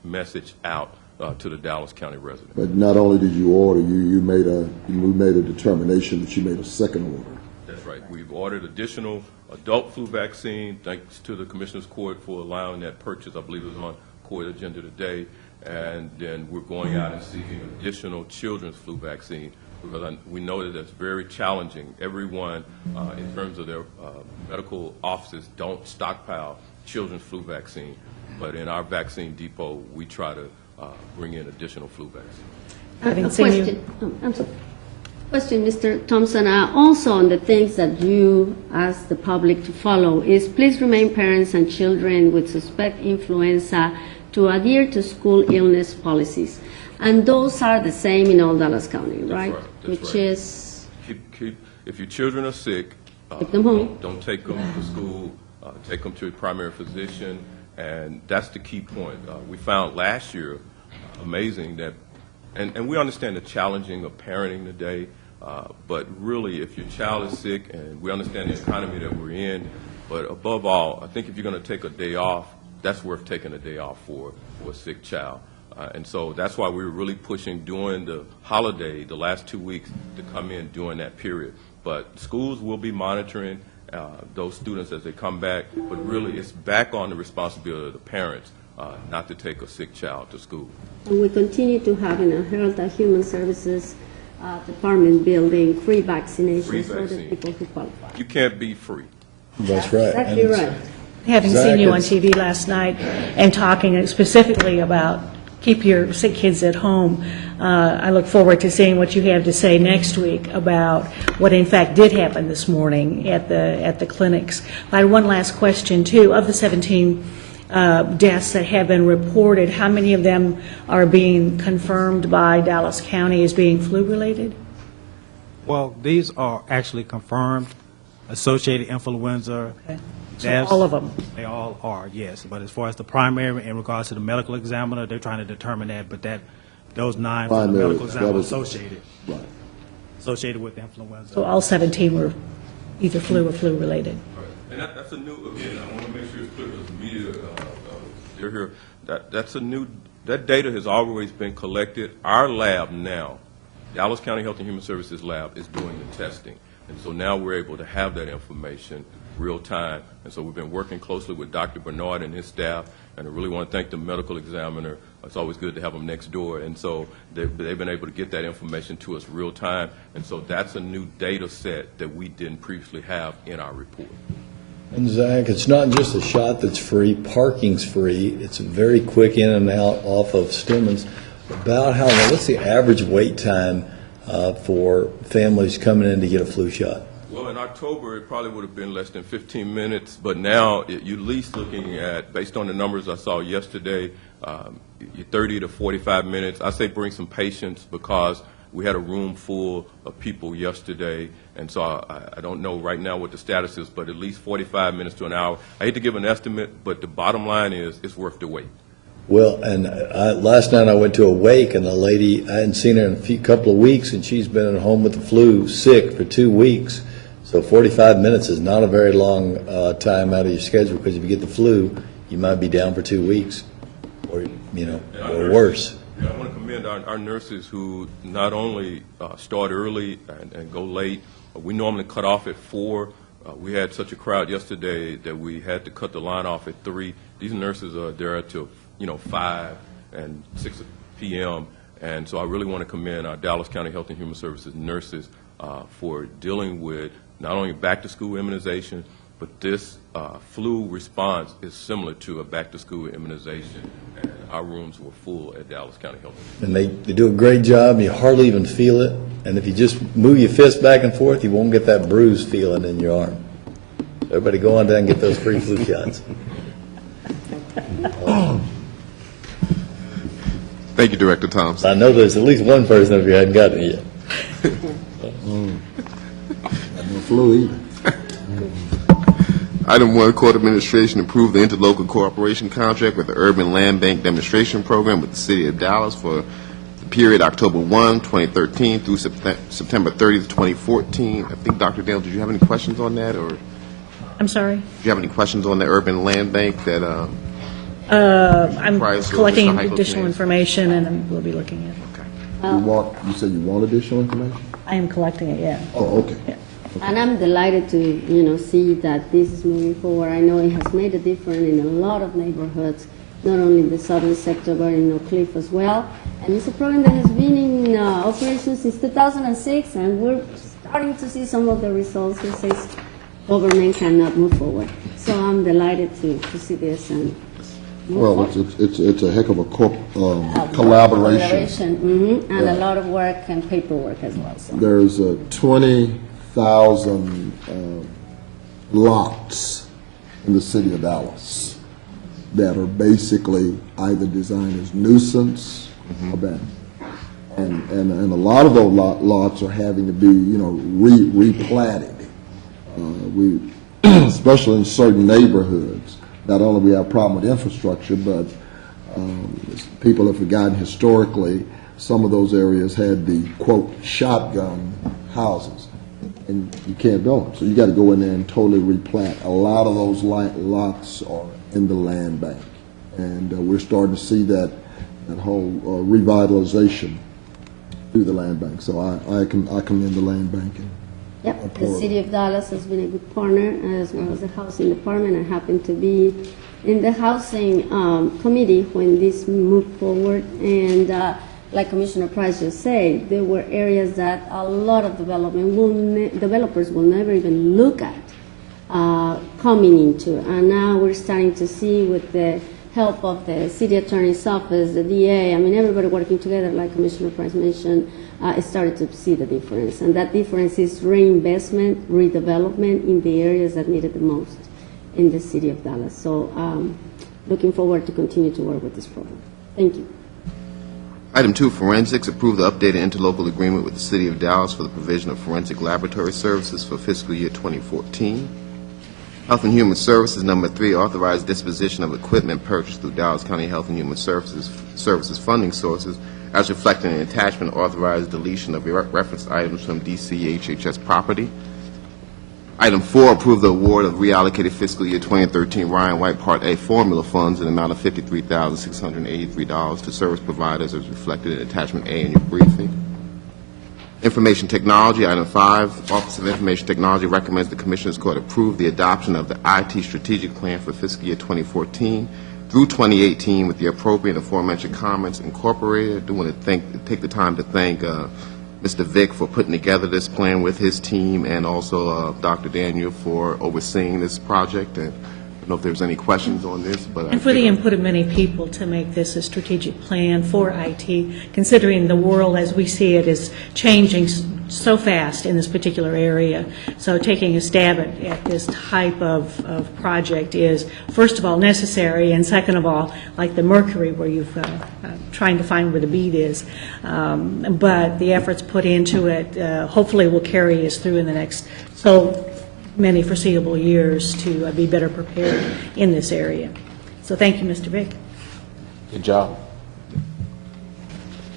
message out to the Dallas County residents. But not only did you order, you made a determination that you made a second order. That's right. We've ordered additional adult flu vaccine, thanks to the Commissioner's Court for allowing that purchase. I believe it was on court agenda today. And then we're going out and seeking additional children's flu vaccine, because we know that it's very challenging. Everyone, in terms of their medical offices, don't stockpile children's flu vaccine. But in our vaccine depot, we try to bring in additional flu vaccine. A question. I'm sorry. Question, Mr. Thompson. Also on the things that you ask the public to follow is please remind parents and children with suspect influenza to adhere to school illness policies. And those are the same in all Dallas County, right? That's right. Is... If your children are sick, take them home. Don't take them to school. Take them to a primary physician. And that's the key point. We found last year, amazing, that, and we understand the challenging of parenting today, but really if your child is sick, and we understand the economy that we're in, but above all, I think if you're going to take a day off, that's worth taking a day off for a sick child. And so that's why we were really pushing during the holiday, the last 2 weeks, to come in during that period. But schools will be monitoring those students as they come back, but really it's back on the responsibility of the parents not to take a sick child to school. And we continue to have in our Health and Human Services Department building free vaccinations for the people who qualify. You can't be free. That's right. Exactly right. Having seen you on TV last night and talking specifically about keep your sick kids at home, I look forward to seeing what you have to say next week about what in fact did happen this morning at the clinics. I had one last question too. Of the 17 deaths that have been reported, how many of them are being confirmed by Dallas County as being flu-related? Well, these are actually confirmed associated influenza. Okay. So deaths. all of them? They all are, yes. But as far as the primary, in regards to the medical examiner, they're trying to determine that, but those 9 from the medical examiner are associated with influenza. So all 17 were either flu or flu-related? And that's a new, again, I want to make sure it's clear because the media, they're here, that data has always been collected. Our lab now, Dallas County Health and Human Services Lab, is doing the testing. And so now we're able to have that information real time. And so we've been working closely with Dr. Bernard and his staff, and I really want to thank the medical examiner. It's always good to have them next door. And so they've been able to get that information to us real time. And so that's a new data set that we didn't previously have in our report. And Zach, it's not just a shot that's free, parking's free. It's a very quick in and out off of Stillman's. About how long, what's the average wait time for families coming in to get a flu shot? Well, in October, it probably would have been less than 15 minutes, but now you're at least looking at, based on the numbers I saw yesterday, 30 to 45 minutes. I say bring some patience because we had a room full of people yesterday, and so I don't know right now what the status is, but at least 45 minutes to an hour. I hate to give an estimate, but the bottom line is it's worth the wait. Well, and last night I went to a wake, and the lady, I hadn't seen her in a couple of weeks, and she's been at home with the flu, sick for 2 weeks. So 45 minutes is not a very long time out of your schedule, because if you get the flu, you might be down for 2 weeks, or or worse. I want to commend our nurses who not only start early and go late. We normally cut off at 4. We had such a crowd yesterday that we had to cut the line off at 3. These nurses are there until 5 and 6 p.m. And so I really want to commend our Dallas County Health and Human Services nurses for dealing with not only back-to-school immunization, but this flu response is similar to a back-to-school immunization. And our rooms were full at Dallas County Health. And they do a great job. You hardly even feel it. And if you just move your fist back and forth, you won't get that bruise feeling in your arm. Everybody go on down and get those free flu shots. Thank you, Director Thompson. I know there's at least one person up here who hadn't gotten it yet. No flu either. Item 1, Court Administration approve the interlocal cooperation contract with the Urban Land Bank Demonstration Program with the City of Dallas for the period October 1, 2013 through September 30th, 2014. I think, Dr. Dale, did you have any questions on that, or do I'm sorry? you have any questions on the Urban Land Bank that I'm Price or collecting Mr. Heichel's additional name? information, and we'll be looking at it. You said you want additional information? I am collecting it, yeah. Oh, okay. And I'm delighted to, see that this is moving forward. I know it has made a difference in a lot of neighborhoods, not only in the southern sector, but in Oak Cliff as well. And it's a program that has been in operation since 2006, and we're starting to see some of the results that says government cannot move forward. So I'm delighted to see this and move Well, forward. it's a heck of a collaboration. And a lot of work and paperwork as well. So. There's 20,000 lots in the city of Dallas that are basically either designed as nuisance or abandoned. And a lot of those lots are having to be, replatted. Especially in certain neighborhoods, not only we have a problem with infrastructure, but people have forgotten historically some of those areas had the, quote, shotgun houses, and you can't build them. So you got to go in there and totally replat. A lot of those lots are in the land bank, and we're starting to see that whole revitalization through the land bank. So I commend the land bank. Yep, the City of Dallas has been a good partner, as well as the Housing Department. I happen to be in the Housing Committee when this moved forward, and like Commissioner Price just said, there were areas that a lot of developers will never even look at coming into, and now we're starting to see with the help of the City Attorney's Office, the DA, everybody working together, like Commissioner Price mentioned, started to see the difference. And that difference is reinvestment, redevelopment in the areas that need it the most in the City of Dallas. So looking forward to continue to work with this program. Thank you. Item 2, Forensics, approve the updated interlocal agreement with the City of Dallas for the provision of forensic laboratory services for fiscal year 2014. Health and Human Services, number 3, authorize disposition of equipment purchased through Dallas County Health and Human Services funding sources, as reflected in the attachment, authorize deletion of referenced items from DCHHS property. Item 4, approve the award of reallocated fiscal year 2013 Ryan White Part A formula funds in the amount of $53,683 to service providers as reflected in attachment A in your briefing. Information Technology, item 5, Office of Information Technology recommends the Commissioners Court approve the adoption of the IT strategic plan for fiscal year 2014 through 2018 with the appropriate aforementioned comments incorporated. I do want to take the time to thank Mr. Vick for putting together this plan with his team, and also Dr. Daniel for overseeing this project. And I don't know if there's any questions on this, but And for the input of many people to make this a strategic plan for IT, considering the world as we see it is changing so fast in this particular area. So taking a stab at this type of project is, first of all, necessary, and second of all, like the Mercury, where you've trying to find where the bead is. But the efforts put into it hopefully will carry us through in the next so many foreseeable years to be better prepared in this area. So thank you, Mr. Vick. Good job.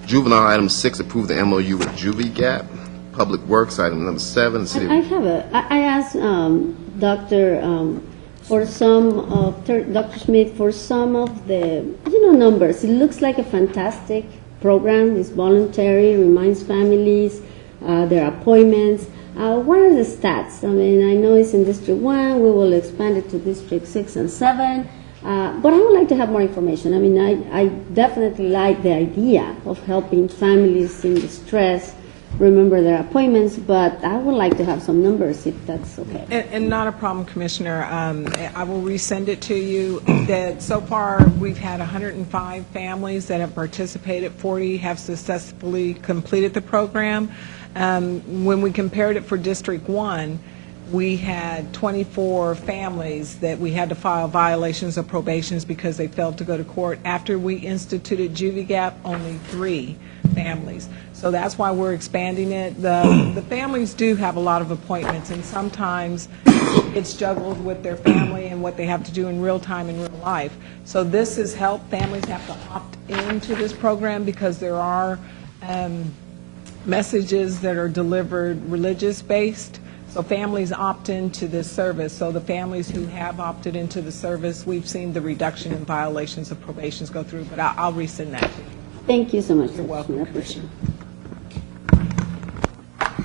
Juvenile, item 6, approve the MOU with JuviGap. Public Works, item number 7. I asked Dr. Dr. Smith for some of the numbers. It looks like a fantastic program. It's voluntary, reminds families their appointments. What are the stats? I know it's in District 1. We will expand it to District 6 and 7. But I would like to have more information. I definitely like the idea of helping families in distress remember their appointments, but I would like to have some numbers if that's okay. And not a problem, Commissioner. I will resend it to you. That so far we've had 105 families that have participated. 40 have successfully completed the program. When we compared it for District 1, we had 24 families that we had to file violations of probations because they failed to go to court. After we instituted Juvie Gap, only 3 families. So that's why we're expanding it. The families do have a lot of appointments, and sometimes it's juggled with their family and what they have to do in real time in real life. So this has helped. Families have to opt into this program because there are messages that are delivered religious-based. So families opt into this service. So the families who have opted into the service, we've seen the reduction in violations of probations go through, but I'll resend that to you. Thank you so much. You're welcome, Commissioner.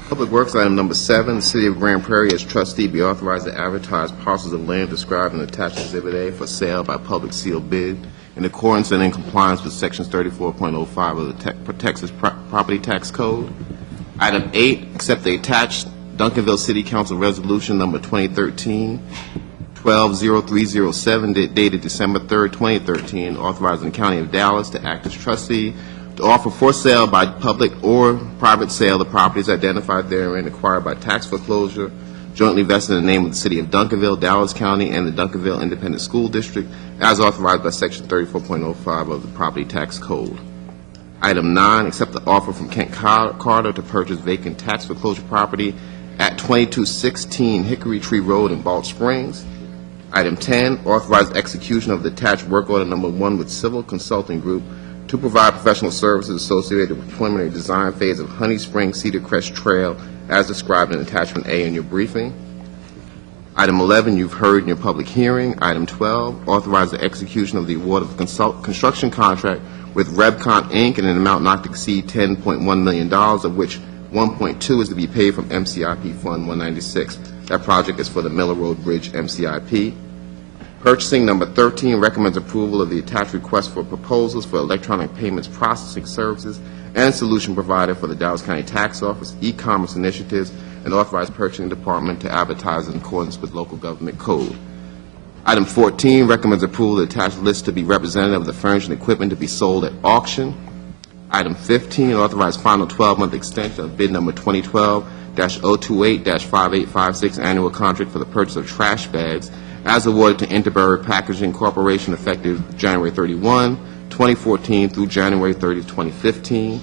Public Works, item number 7, the City of Grand Prairie as trustee be authorized to advertise parcels of land described in attached Exhibit A for sale by public sealed bid in accordance and in compliance with Sections 34.05 of the Texas Property Tax Code. Item 8, accept the attached Duncanville City Council Resolution number 2013-120307 dated December 3rd, 2013, authorizing the County of Dallas to act as trustee to offer for sale by public or private sale the properties identified therein acquired by tax foreclosure, jointly vested in the name of the City of Duncanville, Dallas County, and the Duncanville Independent School District, as authorized by Section 34.05 of the Property Tax Code. Item 9, accept the offer from Kent Carter to purchase vacant tax foreclosure property at 2216 Hickory Tree Road in Balch Springs. Item 10, authorize execution of the attached work order number 1 with Civil Consulting Group to provide professional services associated with the preliminary design phase of Honey Spring Cedar Crest Trail as described in attachment A in your briefing. Item 11, you've heard in your public hearing. Item 12, authorize the execution of the award of a construction contract with Rebcon, Inc. in an amount not to exceed $10.1 million, of which 1.2 is to be paid from MCIP Fund 196. That project is for the Miller Road Bridge MCIP. Purchasing number 13 recommends approval of the attached request for proposals for electronic payments processing services and solution provider for the Dallas County Tax Office, e-commerce initiatives, and authorized purchasing department to advertise in accordance with local government code. Item 14 recommends approval of the attached list to be representative of the furniture and equipment to be sold at auction. Item 15, authorize final 12-month extension of bid number 2012-028-5856 annual contract for the purchase of trash bags as awarded to Interberry Packaging Corporation effective January 31, 2014 through January 30, 2015.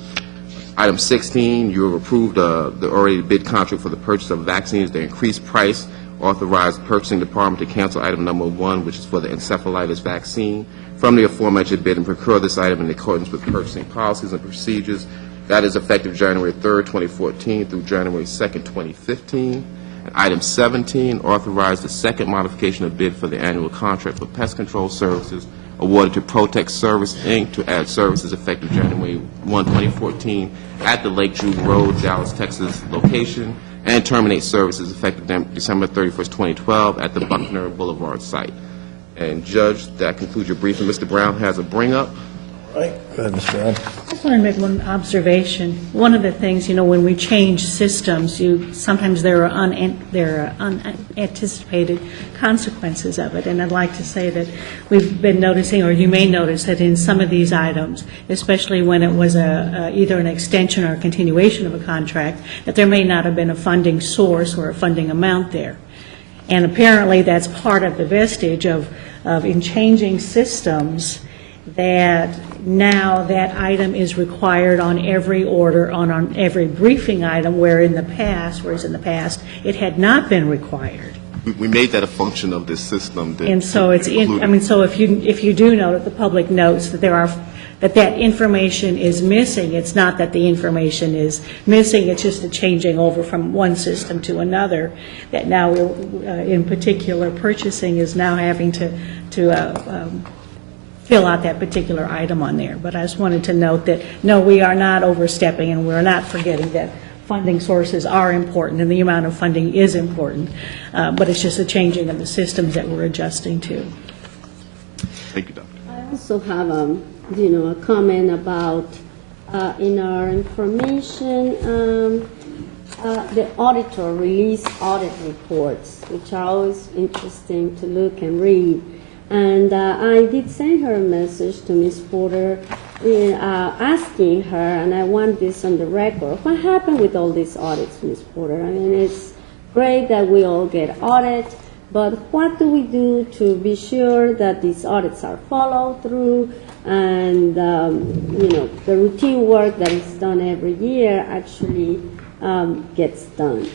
Item 16, you have approved the already bid contract for the purchase of vaccines at the increased price. Authorized purchasing department to cancel item number 1, which is for the encephalitis vaccine, from the aforementioned bid and procure this item in accordance with purchasing policies and procedures. That is effective January 3rd, 2014 through January 2nd, 2015. And item 17, authorize the second modification of bid for the annual contract for pest control services awarded to Protect Service, Inc. to add services effective January 1, 2014 at the Lake Jude Road, Dallas, Texas location, and terminate services effective December 31st, 2012 at the Buckner Boulevard site. And Judge, that concludes your briefing. Mr. Brown has a bring-up. All right, go ahead, Mr. Brown. I just want to make one observation. One of the things, when we change systems, sometimes there are unanticipated consequences of it. And I'd like to say that we've been noticing, or you may notice, that in some of these items, especially when it was either an extension or a continuation of a contract, that there may not have been a funding source or a funding amount there. And apparently that's part of the vestige of in changing systems, that now that item is required on every order, on every briefing item, whereas in the past it had not been required. We made that a function of this system. And so it's so if you do know that the public notes that that information is missing, it's not that the information is missing, it's just a changing over from one system to another, that now in particular purchasing is now having to fill out that particular item on there. But I just wanted to note that, no, we are not overstepping, and we're not forgetting that funding sources are important and the amount of funding is important, but it's just a changing of the systems that we're adjusting to. Thank you, Doctor. I also have a comment about in our information, the auditor released audit reports, which are always interesting to look and read. And I did send her a message to Ms. Porter asking her, and I want this on the record, what happened with all these audits, Ms. Porter? I mean, it's great that we all get audited, but what do we do to be sure that these audits are followed through and, the routine work that is done every year actually gets done?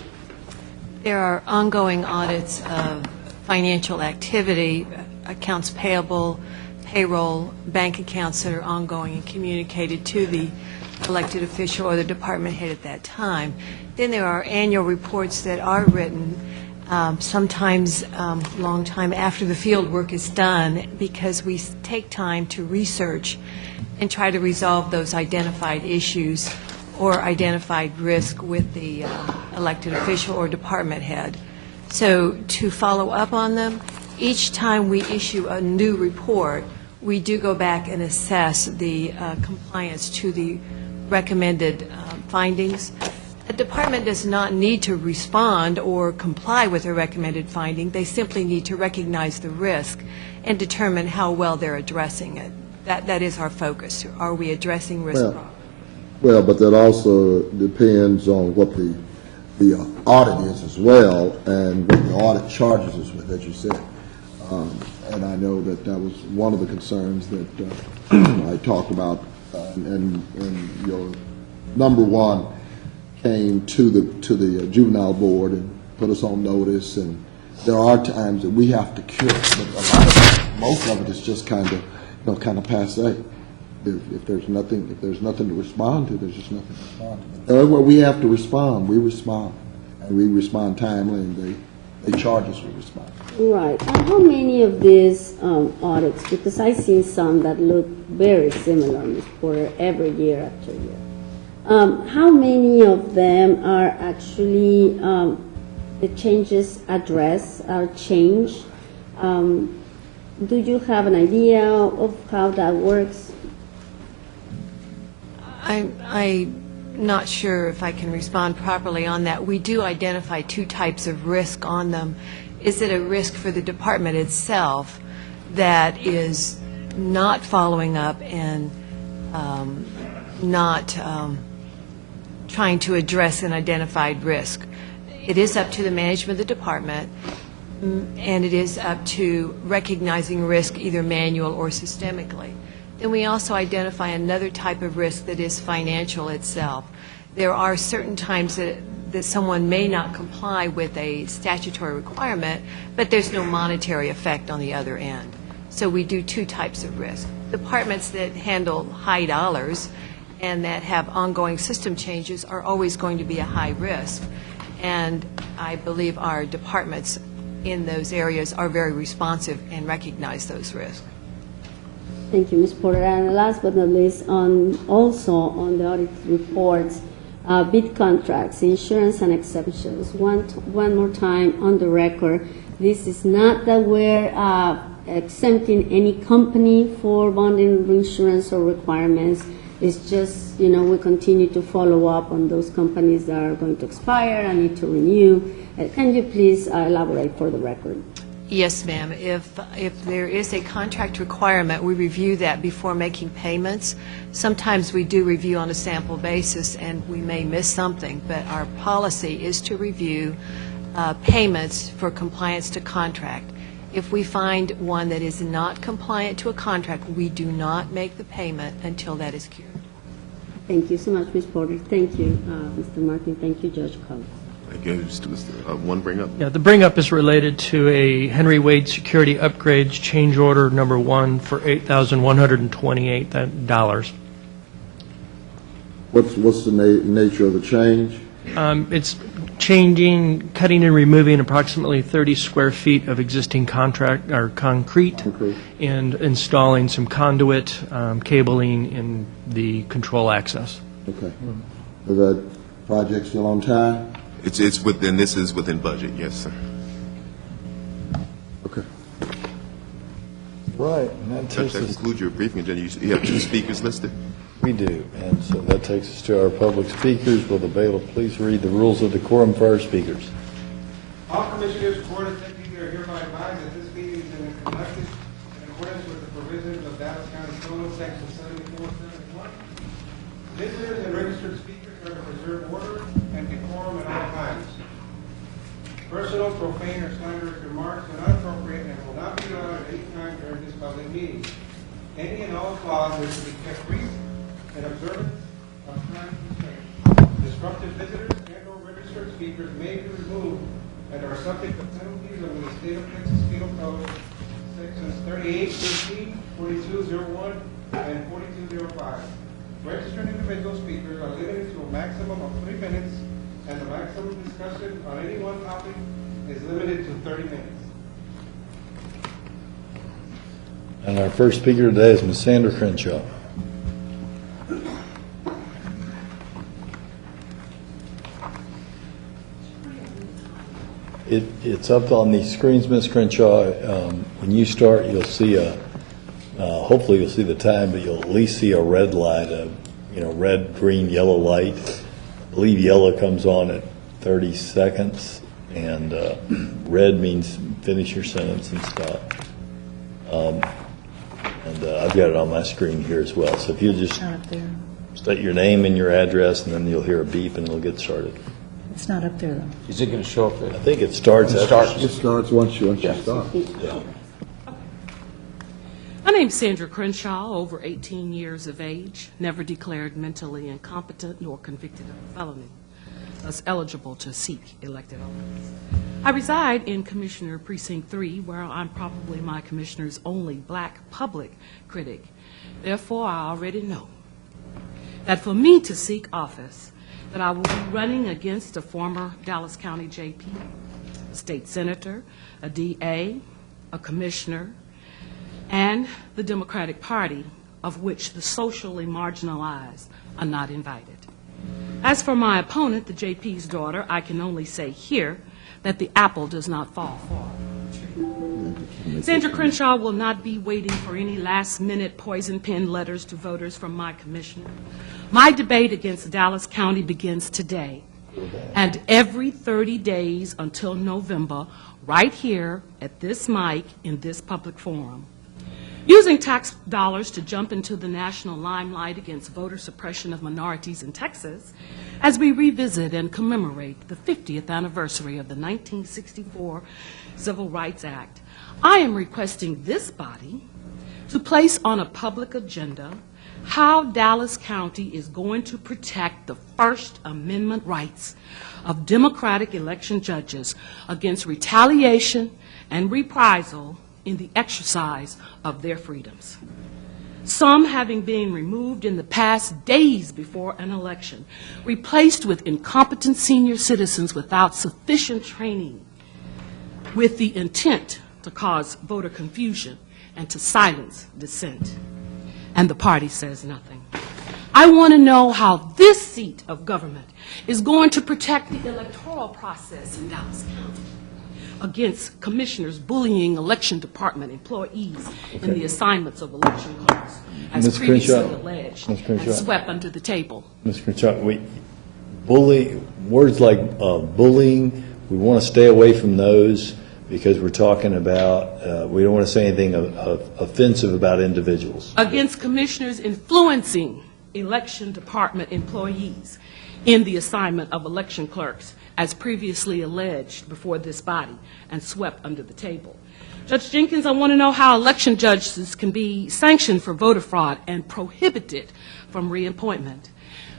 There are ongoing audits of financial activity, accounts payable, payroll, bank accounts that are ongoing and communicated to the elected official or the department head at that time. Then there are annual reports that are written, sometimes long time after the field work is done, because we take time to research and try to resolve those identified issues or identified risk with the elected official or department head. So to follow up on them, each time we issue a new report, we do go back and assess the compliance to the recommended findings. The department does not need to respond or comply with a recommended finding. They simply need to recognize the risk and determine how well they're addressing it. That is our focus. Are we addressing risk properly? Well, but that also depends on what the audit is as well, and what the audit charges us with, as you said. And I know that was one of the concerns that I talked about, and your number one came to the juvenile board and put us on notice, and there are times that we have to cure, but most of it is just kind of passe. If there's nothing to respond to, there's just nothing to respond to. Where we have to respond, we respond, and we respond timely, and they charge us with respond. Right. And how many of these audits, because I've seen some that look very similar, Ms. Porter, every year after year. How many of them are actually the changes addressed, are changed? Do you have an idea of how that works? I'm not sure if I can respond properly on that. We do identify two types of risk on them. Is it a risk for the department itself that is not following up and not trying to address an identified risk? It is up to the management of the department, and it is up to recognizing risk either manual or systemically. Then we also identify another type of risk that is financial itself. There are certain times that someone may not comply with a statutory requirement, but there's no monetary effect on the other end. So we do two types of risk. Departments that handle high dollars and that have ongoing system changes are always going to be a high risk. And I believe our departments in those areas are very responsive and recognize those risks. Thank you, Ms. Porter. And last but not least, also on the audit reports, bid contracts, insurance and exceptions. One more time on the record, this is not that we're exempting any company for bonding insurance or requirements. It's just, we continue to follow up on those companies that are going to expire and need to renew. Can you please elaborate for the record? Yes, ma'am. If there is a contract requirement, we review that before making payments. Sometimes we do review on a sample basis, and we may miss something, but our policy is to review payments for compliance to contract. If we find one that is not compliant to a contract, we do not make the payment until that is cured. Thank you so much, Ms. Porter. Thank you, Mr. Martin. Thank you, Judge Collins. Again, just one bring up. Yeah, the bring up is related to a Henry Wade security upgrades change order number 1 for $8,128. What's the nature of the change? It's cutting and removing approximately 30 square feet of existing concrete, and installing some conduit cabling in the control access. Okay. Is that project still on time? It's within, this is within budget, yes, sir. Okay. Right. And that Judge, that concludes your briefing agenda. You have 2 speakers listed? We do. And so that takes us to our public speakers. Will the bailiff please read the rules of decorum for our speakers? All commissioners, court attendees are hereby advised that this meeting is conducted in accordance with the provisions of Dallas County Code, Section 7471. Visitors and registered speakers are to preserve order and decorum at all times. Personal, profane, or slanderous remarks are not appropriate and will not be allowed at any time during this public meeting. Any and all applause is to be kept brief and observant of time constraints. Disruptive visitors and/or registered speakers may be removed and are subject to penalties under the State of Texas Penal Code, sections 38:13, 4201, and 4205. Registered individual speakers are limited to a maximum of 3 minutes, and the maximum discussion on any one topic is limited to 30 minutes. And our first speaker today is Ms. Sandra Crenshaw. It's up on these screens, Ms. Crenshaw. When you start, you'll see hopefully you'll see the time, but you'll at least see a red light, red, green, yellow light. I believe yellow comes on at 30 seconds, and red means finish your sentence and stop. I've got it on my screen here as well. So if you'll just state your name and your address, and then you'll hear a beep, and it'll get started. It's not up there, though. Is it going to show up there? I think it starts. It starts once you start. Yeah. My name's Sandra Crenshaw, over 18 years of age, never declared mentally incompetent nor convicted of a felony, thus eligible to seek elected office. I reside in Commissioner Precinct 3, where I'm probably my commissioner's only black public critic. Therefore, I already know that for me to seek office, that I will be running against a former Dallas County JP, a state senator, a DA, a commissioner, and the Democratic Party, of which the socially marginalized are not invited. As for my opponent, the JP's daughter, I can only say here that the apple does not fall far. Sandra Crenshaw will not be waiting for any last-minute poison pen letters to voters from my commissioner. My debate against Dallas County begins today, and every 30 days until November, right here at this mic in this public forum. Using tax dollars to jump into the national limelight against voter suppression of minorities in Texas, as we revisit and commemorate the 50th anniversary of the 1964 Civil Rights Act, I am requesting this body to place on a public agenda how Dallas County is going to protect the First Amendment rights of Democratic election judges against retaliation and reprisal in the exercise of their freedoms. Some having been removed in the past days before an election, replaced with incompetent senior citizens without sufficient training, with the intent to cause voter confusion and to silence dissent. And the party says nothing. I want to know how this seat of government is going to protect the electoral process in Dallas County against commissioners bullying election department employees in the assignments of election clerks, as Ms. previously Crenshaw. alleged Ms. Crenshaw. and swept under the table. Ms. Crenshaw, words like bullying, we want to stay away from those because we're talking about, we don't want to say anything offensive about individuals. Against commissioners influencing election department employees in the assignment of election clerks, as previously alleged before this body and swept under the table. Judge Jenkins, I want to know how election judges can be sanctioned for voter fraud and prohibited from reappointment.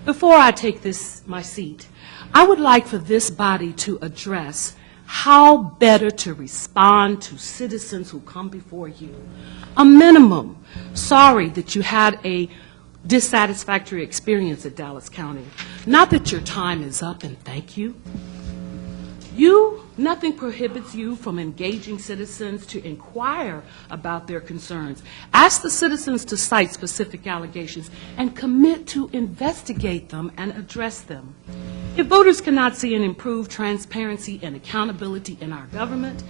Before I take my seat, I would like for this body to address how better to respond to citizens who come before you. A minimum, sorry that you had a dissatisfactory experience at Dallas County. Not that your time is up and thank you. Nothing prohibits you from engaging citizens to inquire about their concerns. Ask the citizens to cite specific allegations and commit to investigate them and address them. If voters cannot see an improved transparency and accountability in our government,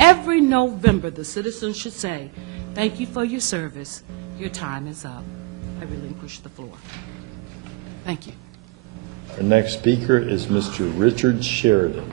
every November the citizens should say, thank you for your service, your time is up. I relinquish the floor. Thank you. Our next speaker is Mr. Richard Sheridan.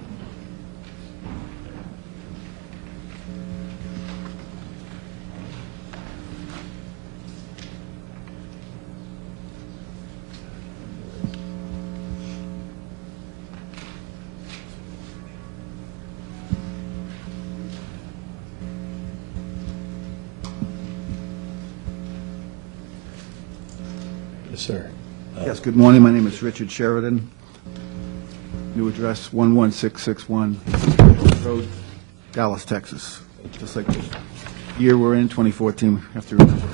Yes, sir. Yes, good morning. My name is Richard Sheridan. New address 11661 Road, Dallas, Texas. Just like the year we're in, 2014, we have to remember.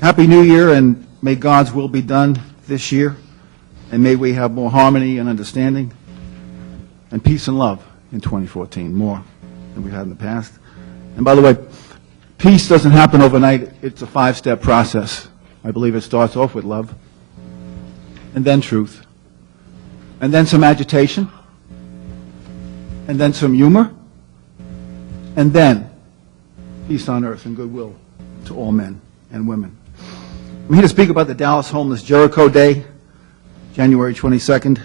Happy New Year, and may God's will be done this year, and may we have more harmony and understanding and peace and love in 2014, more than we had in the past. And by the way, peace doesn't happen overnight. It's a 5-step process. I believe it starts off with love, and then truth, and then some agitation, and then some humor, and then peace on earth and goodwill to all men and women. I'm here to speak about the Dallas Homeless Jericho Day, January 22nd,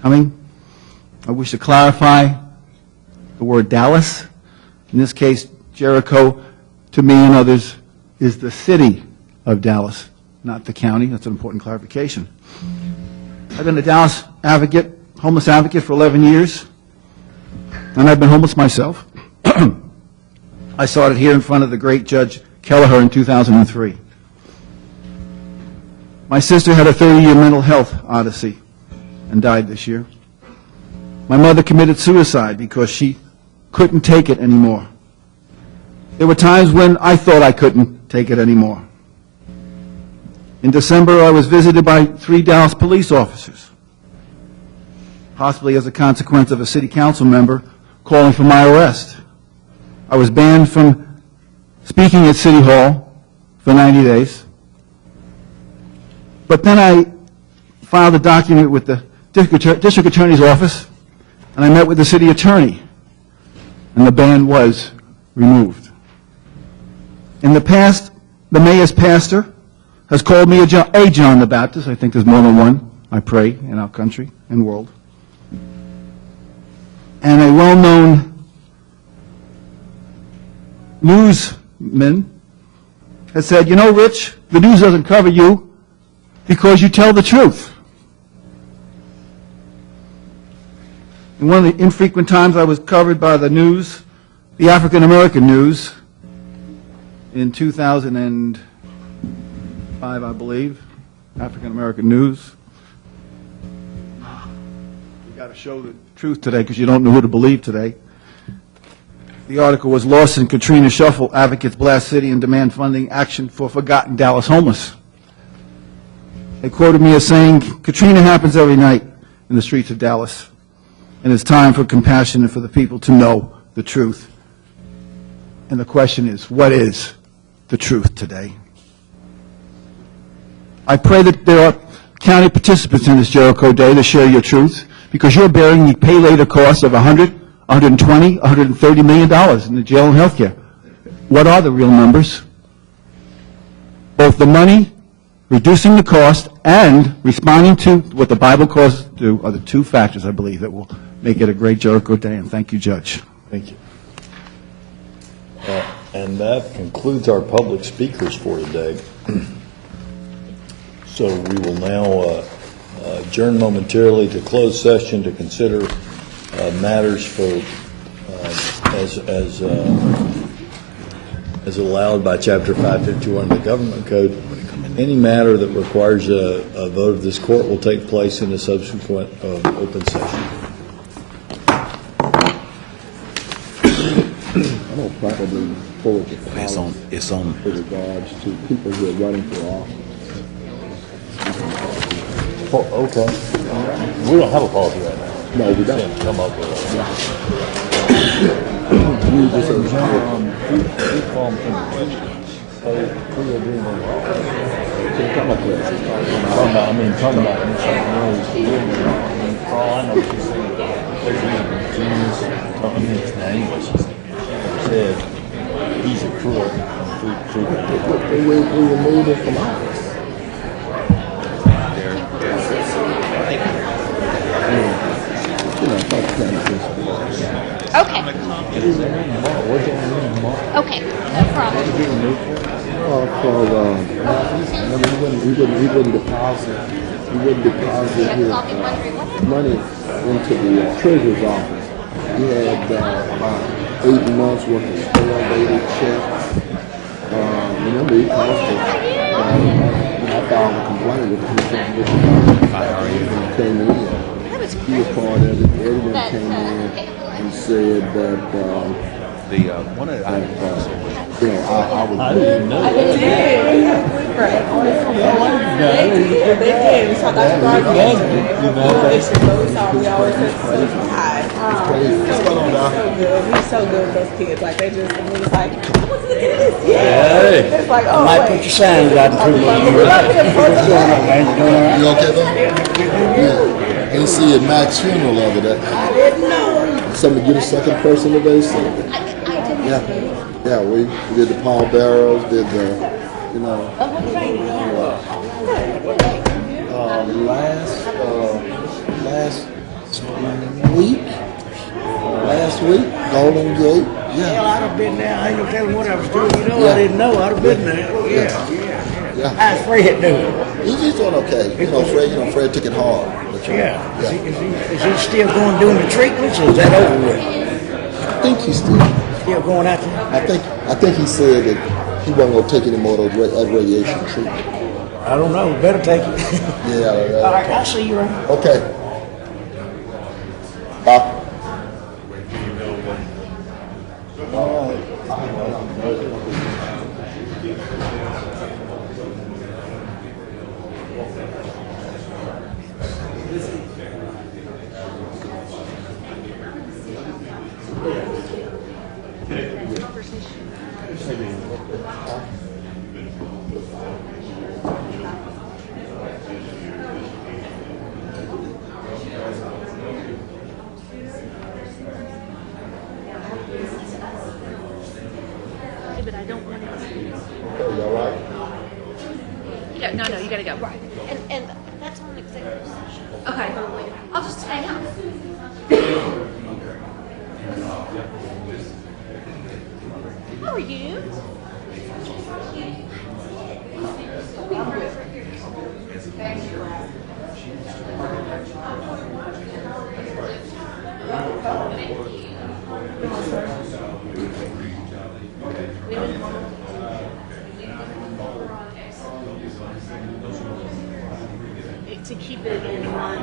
coming. I wish to clarify the word Dallas. In this case, Jericho, to me and others, is the city of Dallas, not the county. That's an important clarification. I've been a Dallas advocate, homeless advocate for 11 years, and I've been homeless myself. I started here in front of the great Judge Kelleher in 2003. My sister had a 30-year mental health odyssey and died this year. My mother committed suicide because she couldn't take it anymore. There were times when I thought I couldn't take it anymore. In December, I was visited by 3 Dallas police officers, possibly as a consequence of a city council member calling for my arrest. I was banned from speaking at City Hall for 90 days. But then I filed a document with the district attorney's office, and I met with the city attorney, and the ban was removed. In the past, the mayor's pastor has called me a John the Baptist. I think there's more than one, I pray, in our country and world. And a well-known newsman has said, you know, Rich, the news doesn't cover you because you tell the truth. And one of the infrequent times I was covered by the news, the African American news, in 2005, I believe, African American news. You got to show the truth today because you don't know who to believe today. The article was Lawson Katrina Shuffle, Advocates Blast City and Demand Funding Action for Forgotten Dallas Homeless. They quoted me as saying, Katrina happens every night in the streets of Dallas, and it's time for compassion and for the people to know the truth. And the question is, what is the truth today? I pray that there are county participants in this Jericho Day to share your truth, because you're bearing the pay later costs of $100, $120, $130 million in the jail and health care. What are the real numbers? Both the money, reducing the cost, and responding to what the Bible calls us to do are the 2 factors, I believe, that will make it a great Jericho Day. And thank you, Judge. Thank you. And that concludes our public speakers for today. So we will now adjourn momentarily to closed session to consider matters for as allowed by Chapter 551 of the Government Code. Any matter that requires a vote of this court will take place in a subsequent open session. I don't probably forward the policy with regards to people who are running for office. Oh, okay. We don't have a policy right now. No, we don't. Come up with it. You just said, Talking about all I know is she's saying genius. I mean, it's not English. She said he's a crook. we removed it from office. Okay. Okay, no problem. He wouldn't deposit his money into the treasurer's office. He had about 8 months worth of stale dated checks. Remember, he cost us filed a complaint with the commission. And came in. He was part of it. Everyone came in and said that, one of the items I didn't know that. They did. We saw Dr. Gardner. We always said so high. What's going on now? So good. He's so good with those kids. Like, they just, and we was like, what's looking at this? Yeah. It's like, oh, might put your signs out in 3 months. You okay though? Yeah. I didn't see at Mac's funeral the other day. I didn't know. Somebody get a second person today, so. Yeah, we did the Paul Barrows, did the, you know. Last week, Golden Gate. Hell, I'd have been there. I ain't gonna tell him what I was doing. You know, I didn't know. I'd have been there. Yeah. How's Fred doing? He's doing okay. Fred took it hard. Yeah. Is he still going doing the treatments, or is that over with? I think he's still going out there. I think he said that he wasn't going to take any more of those radiation treatment. I don't know. Better take it. Yeah. All right. I'll see you around. Okay. Bye. But I don't want to. Okay, you all right? Yeah, no, you gotta go. Right. And that's on executive session. Okay. I'll just hang out. How are you? To keep it in one.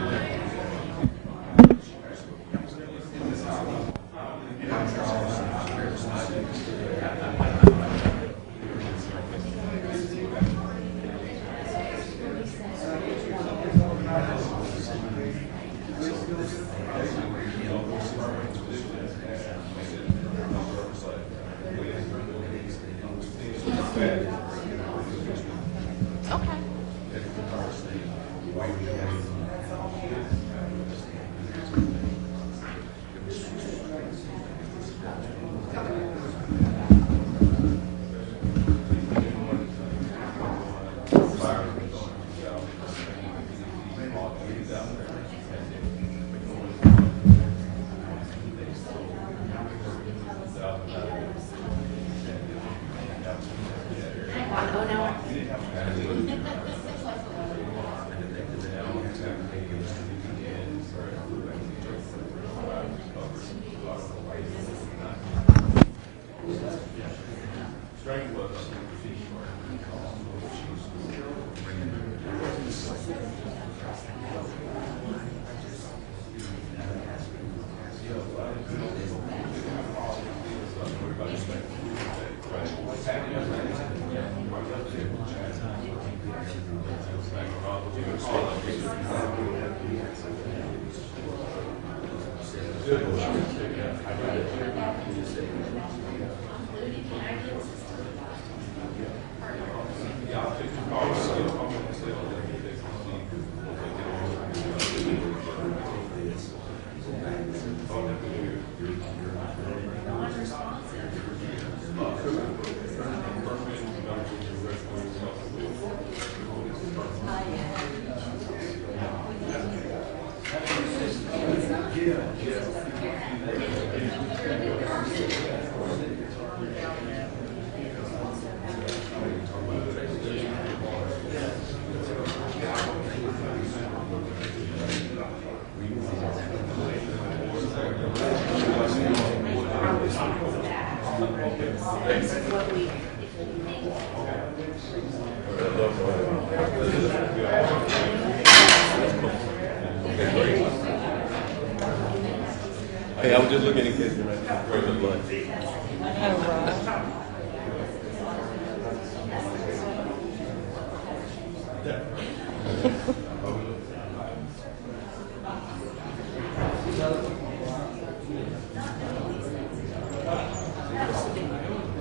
Hey, I was just looking in case you're ready. Where's the blood?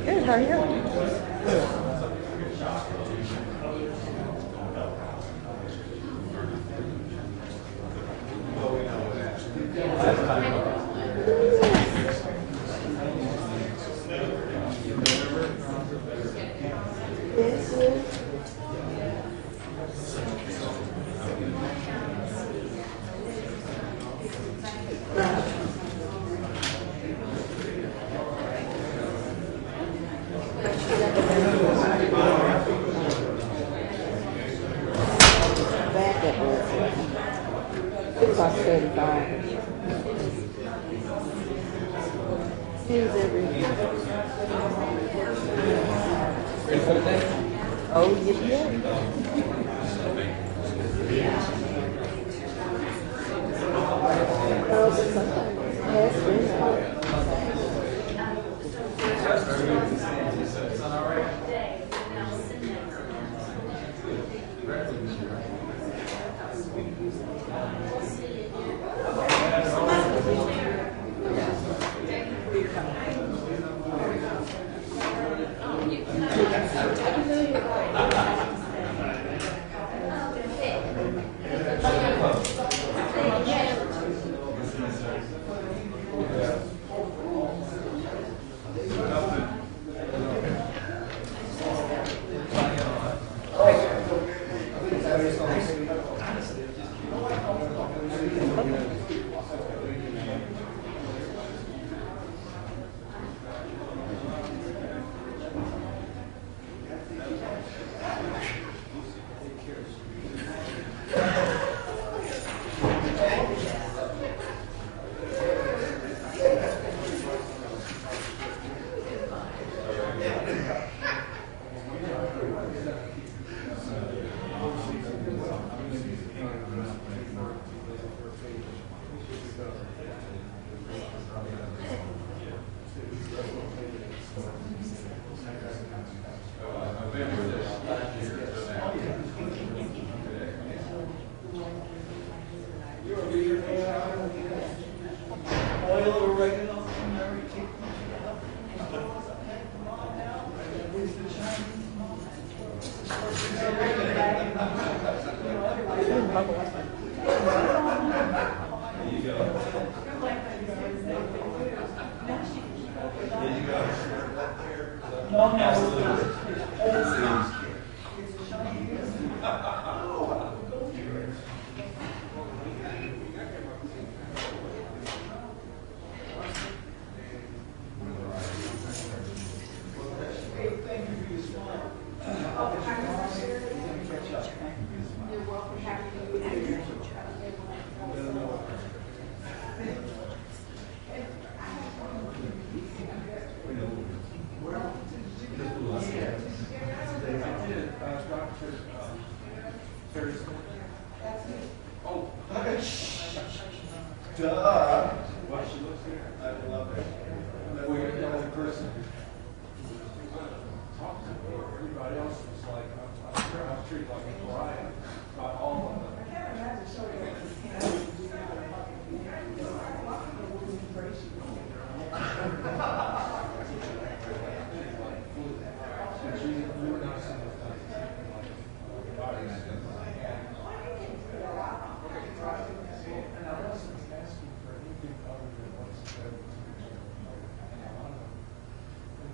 Good, how are you? It's like 35. Oh,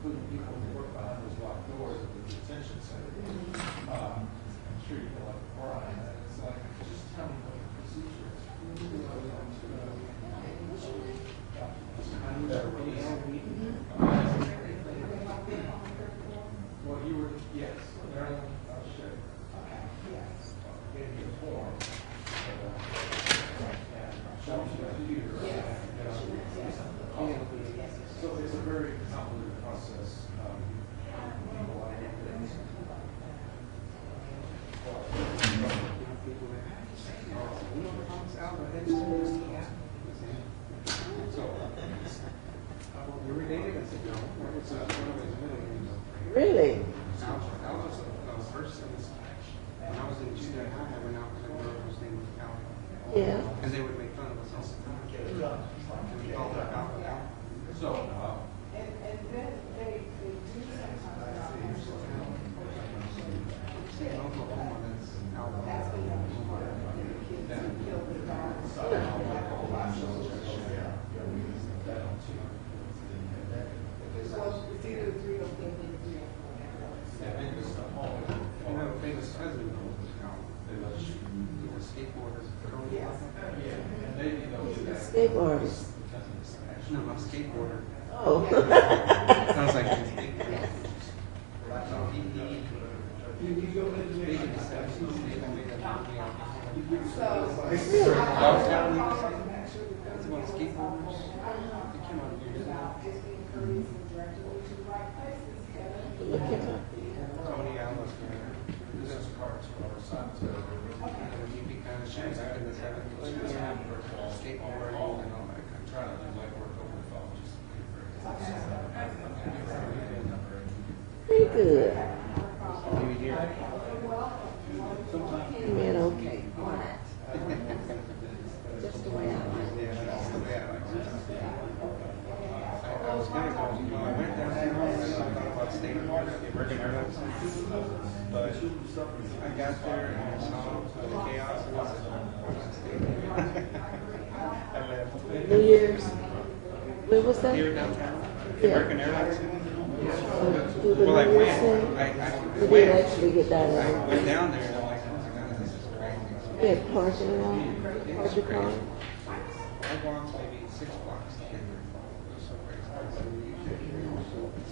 including people who work behind those locked doors at the detention center. artist? No, I'm a skateboarder. Oh. Sounds like he's big. Pretty good. Man, okay. Just the way I like it. I was gonna go, I went down there, and I thought about staying at American Airlines. But I got there and I saw the chaos was, I left. New Year's. Where was that? Here downtown, Yeah. American Airlines. Do the Well, I New Year's went, thing? I We went. didn't actually get that I out. went down there and I'm like, oh my God, this is crazy. We had parking lot, It was park your car. crazy. I walked maybe 6 blocks to get there. It was so crazy.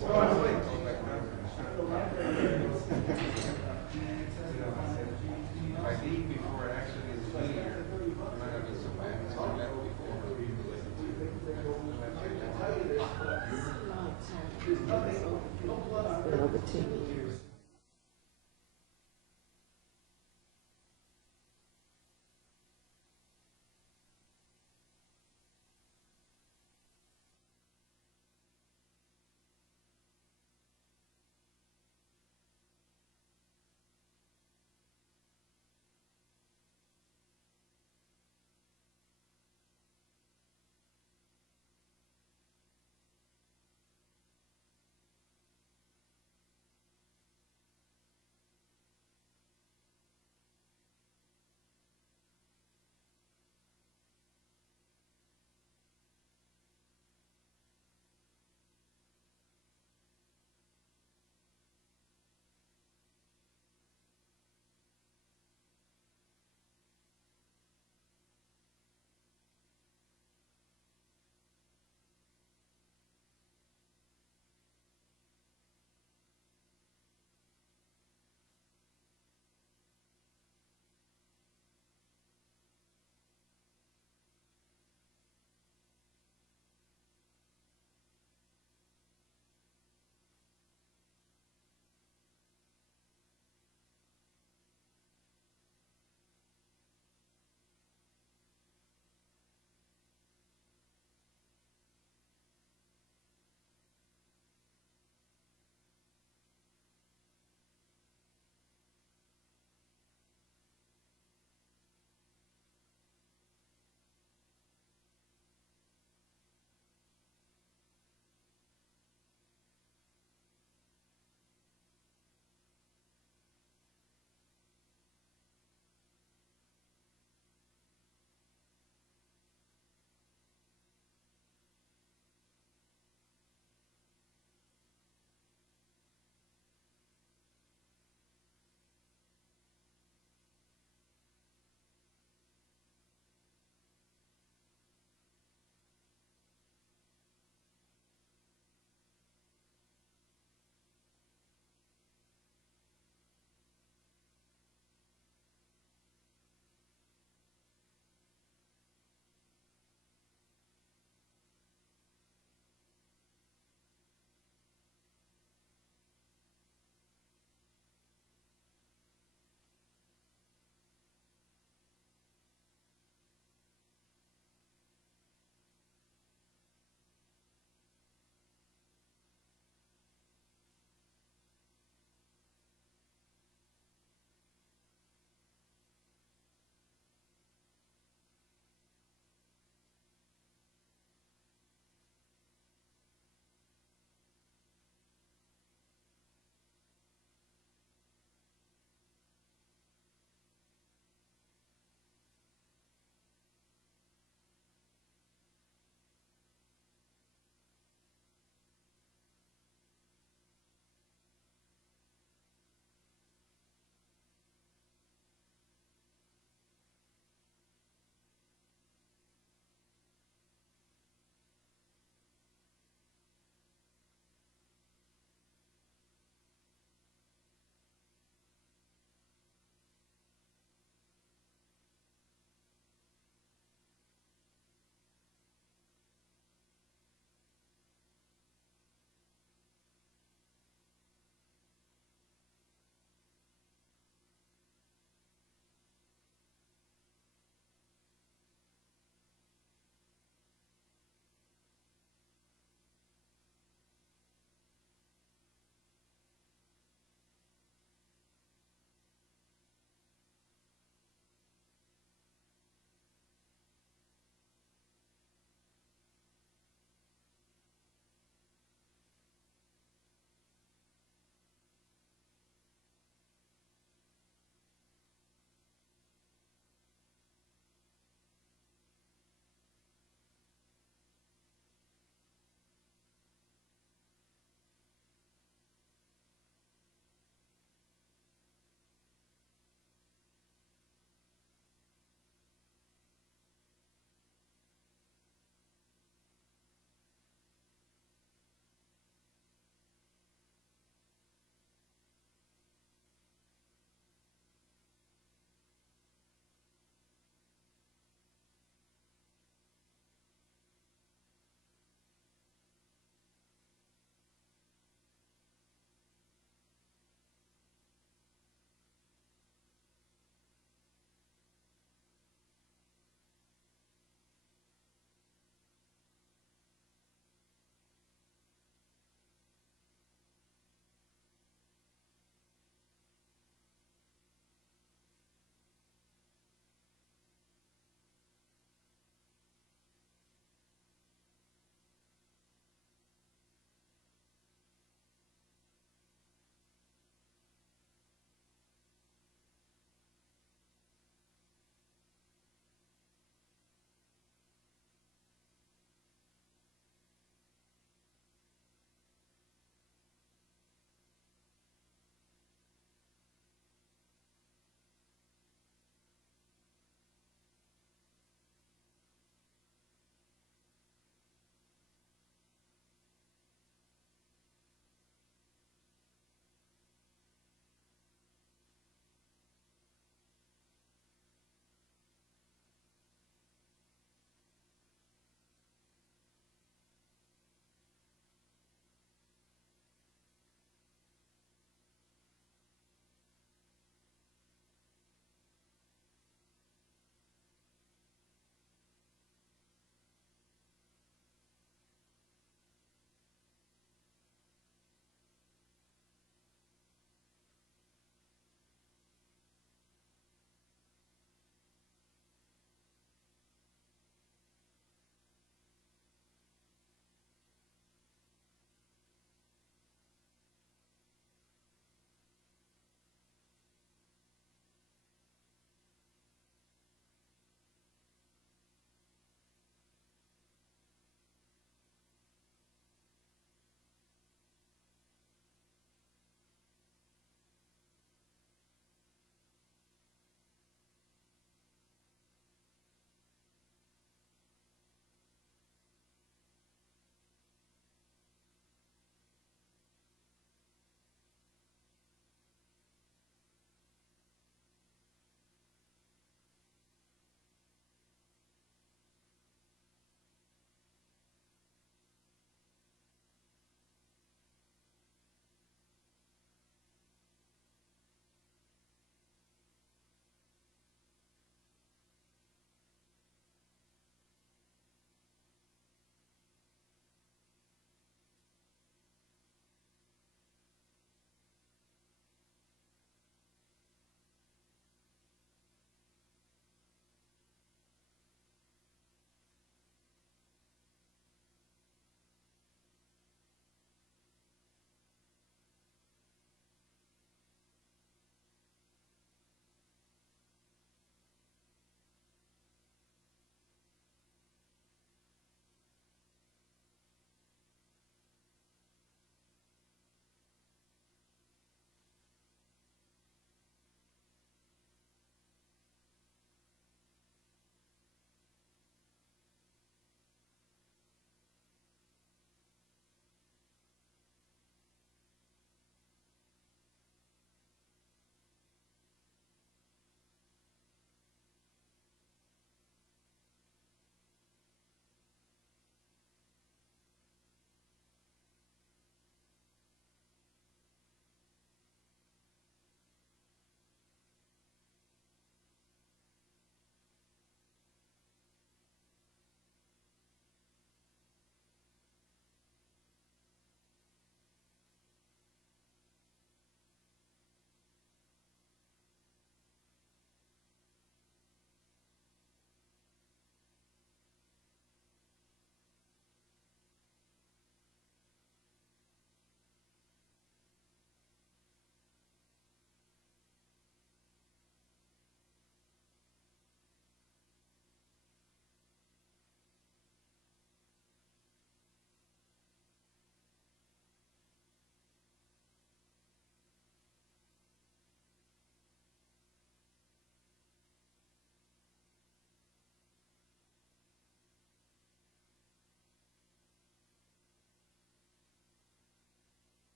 So I was like, oh my God. If I leave before it actually is New Year, I'm not gonna be so bad. So I left before. Over 10 years.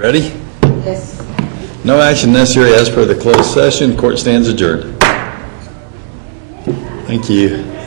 Ready? Yes. No action necessary as per the closed session. Court stands adjourned. Thank you.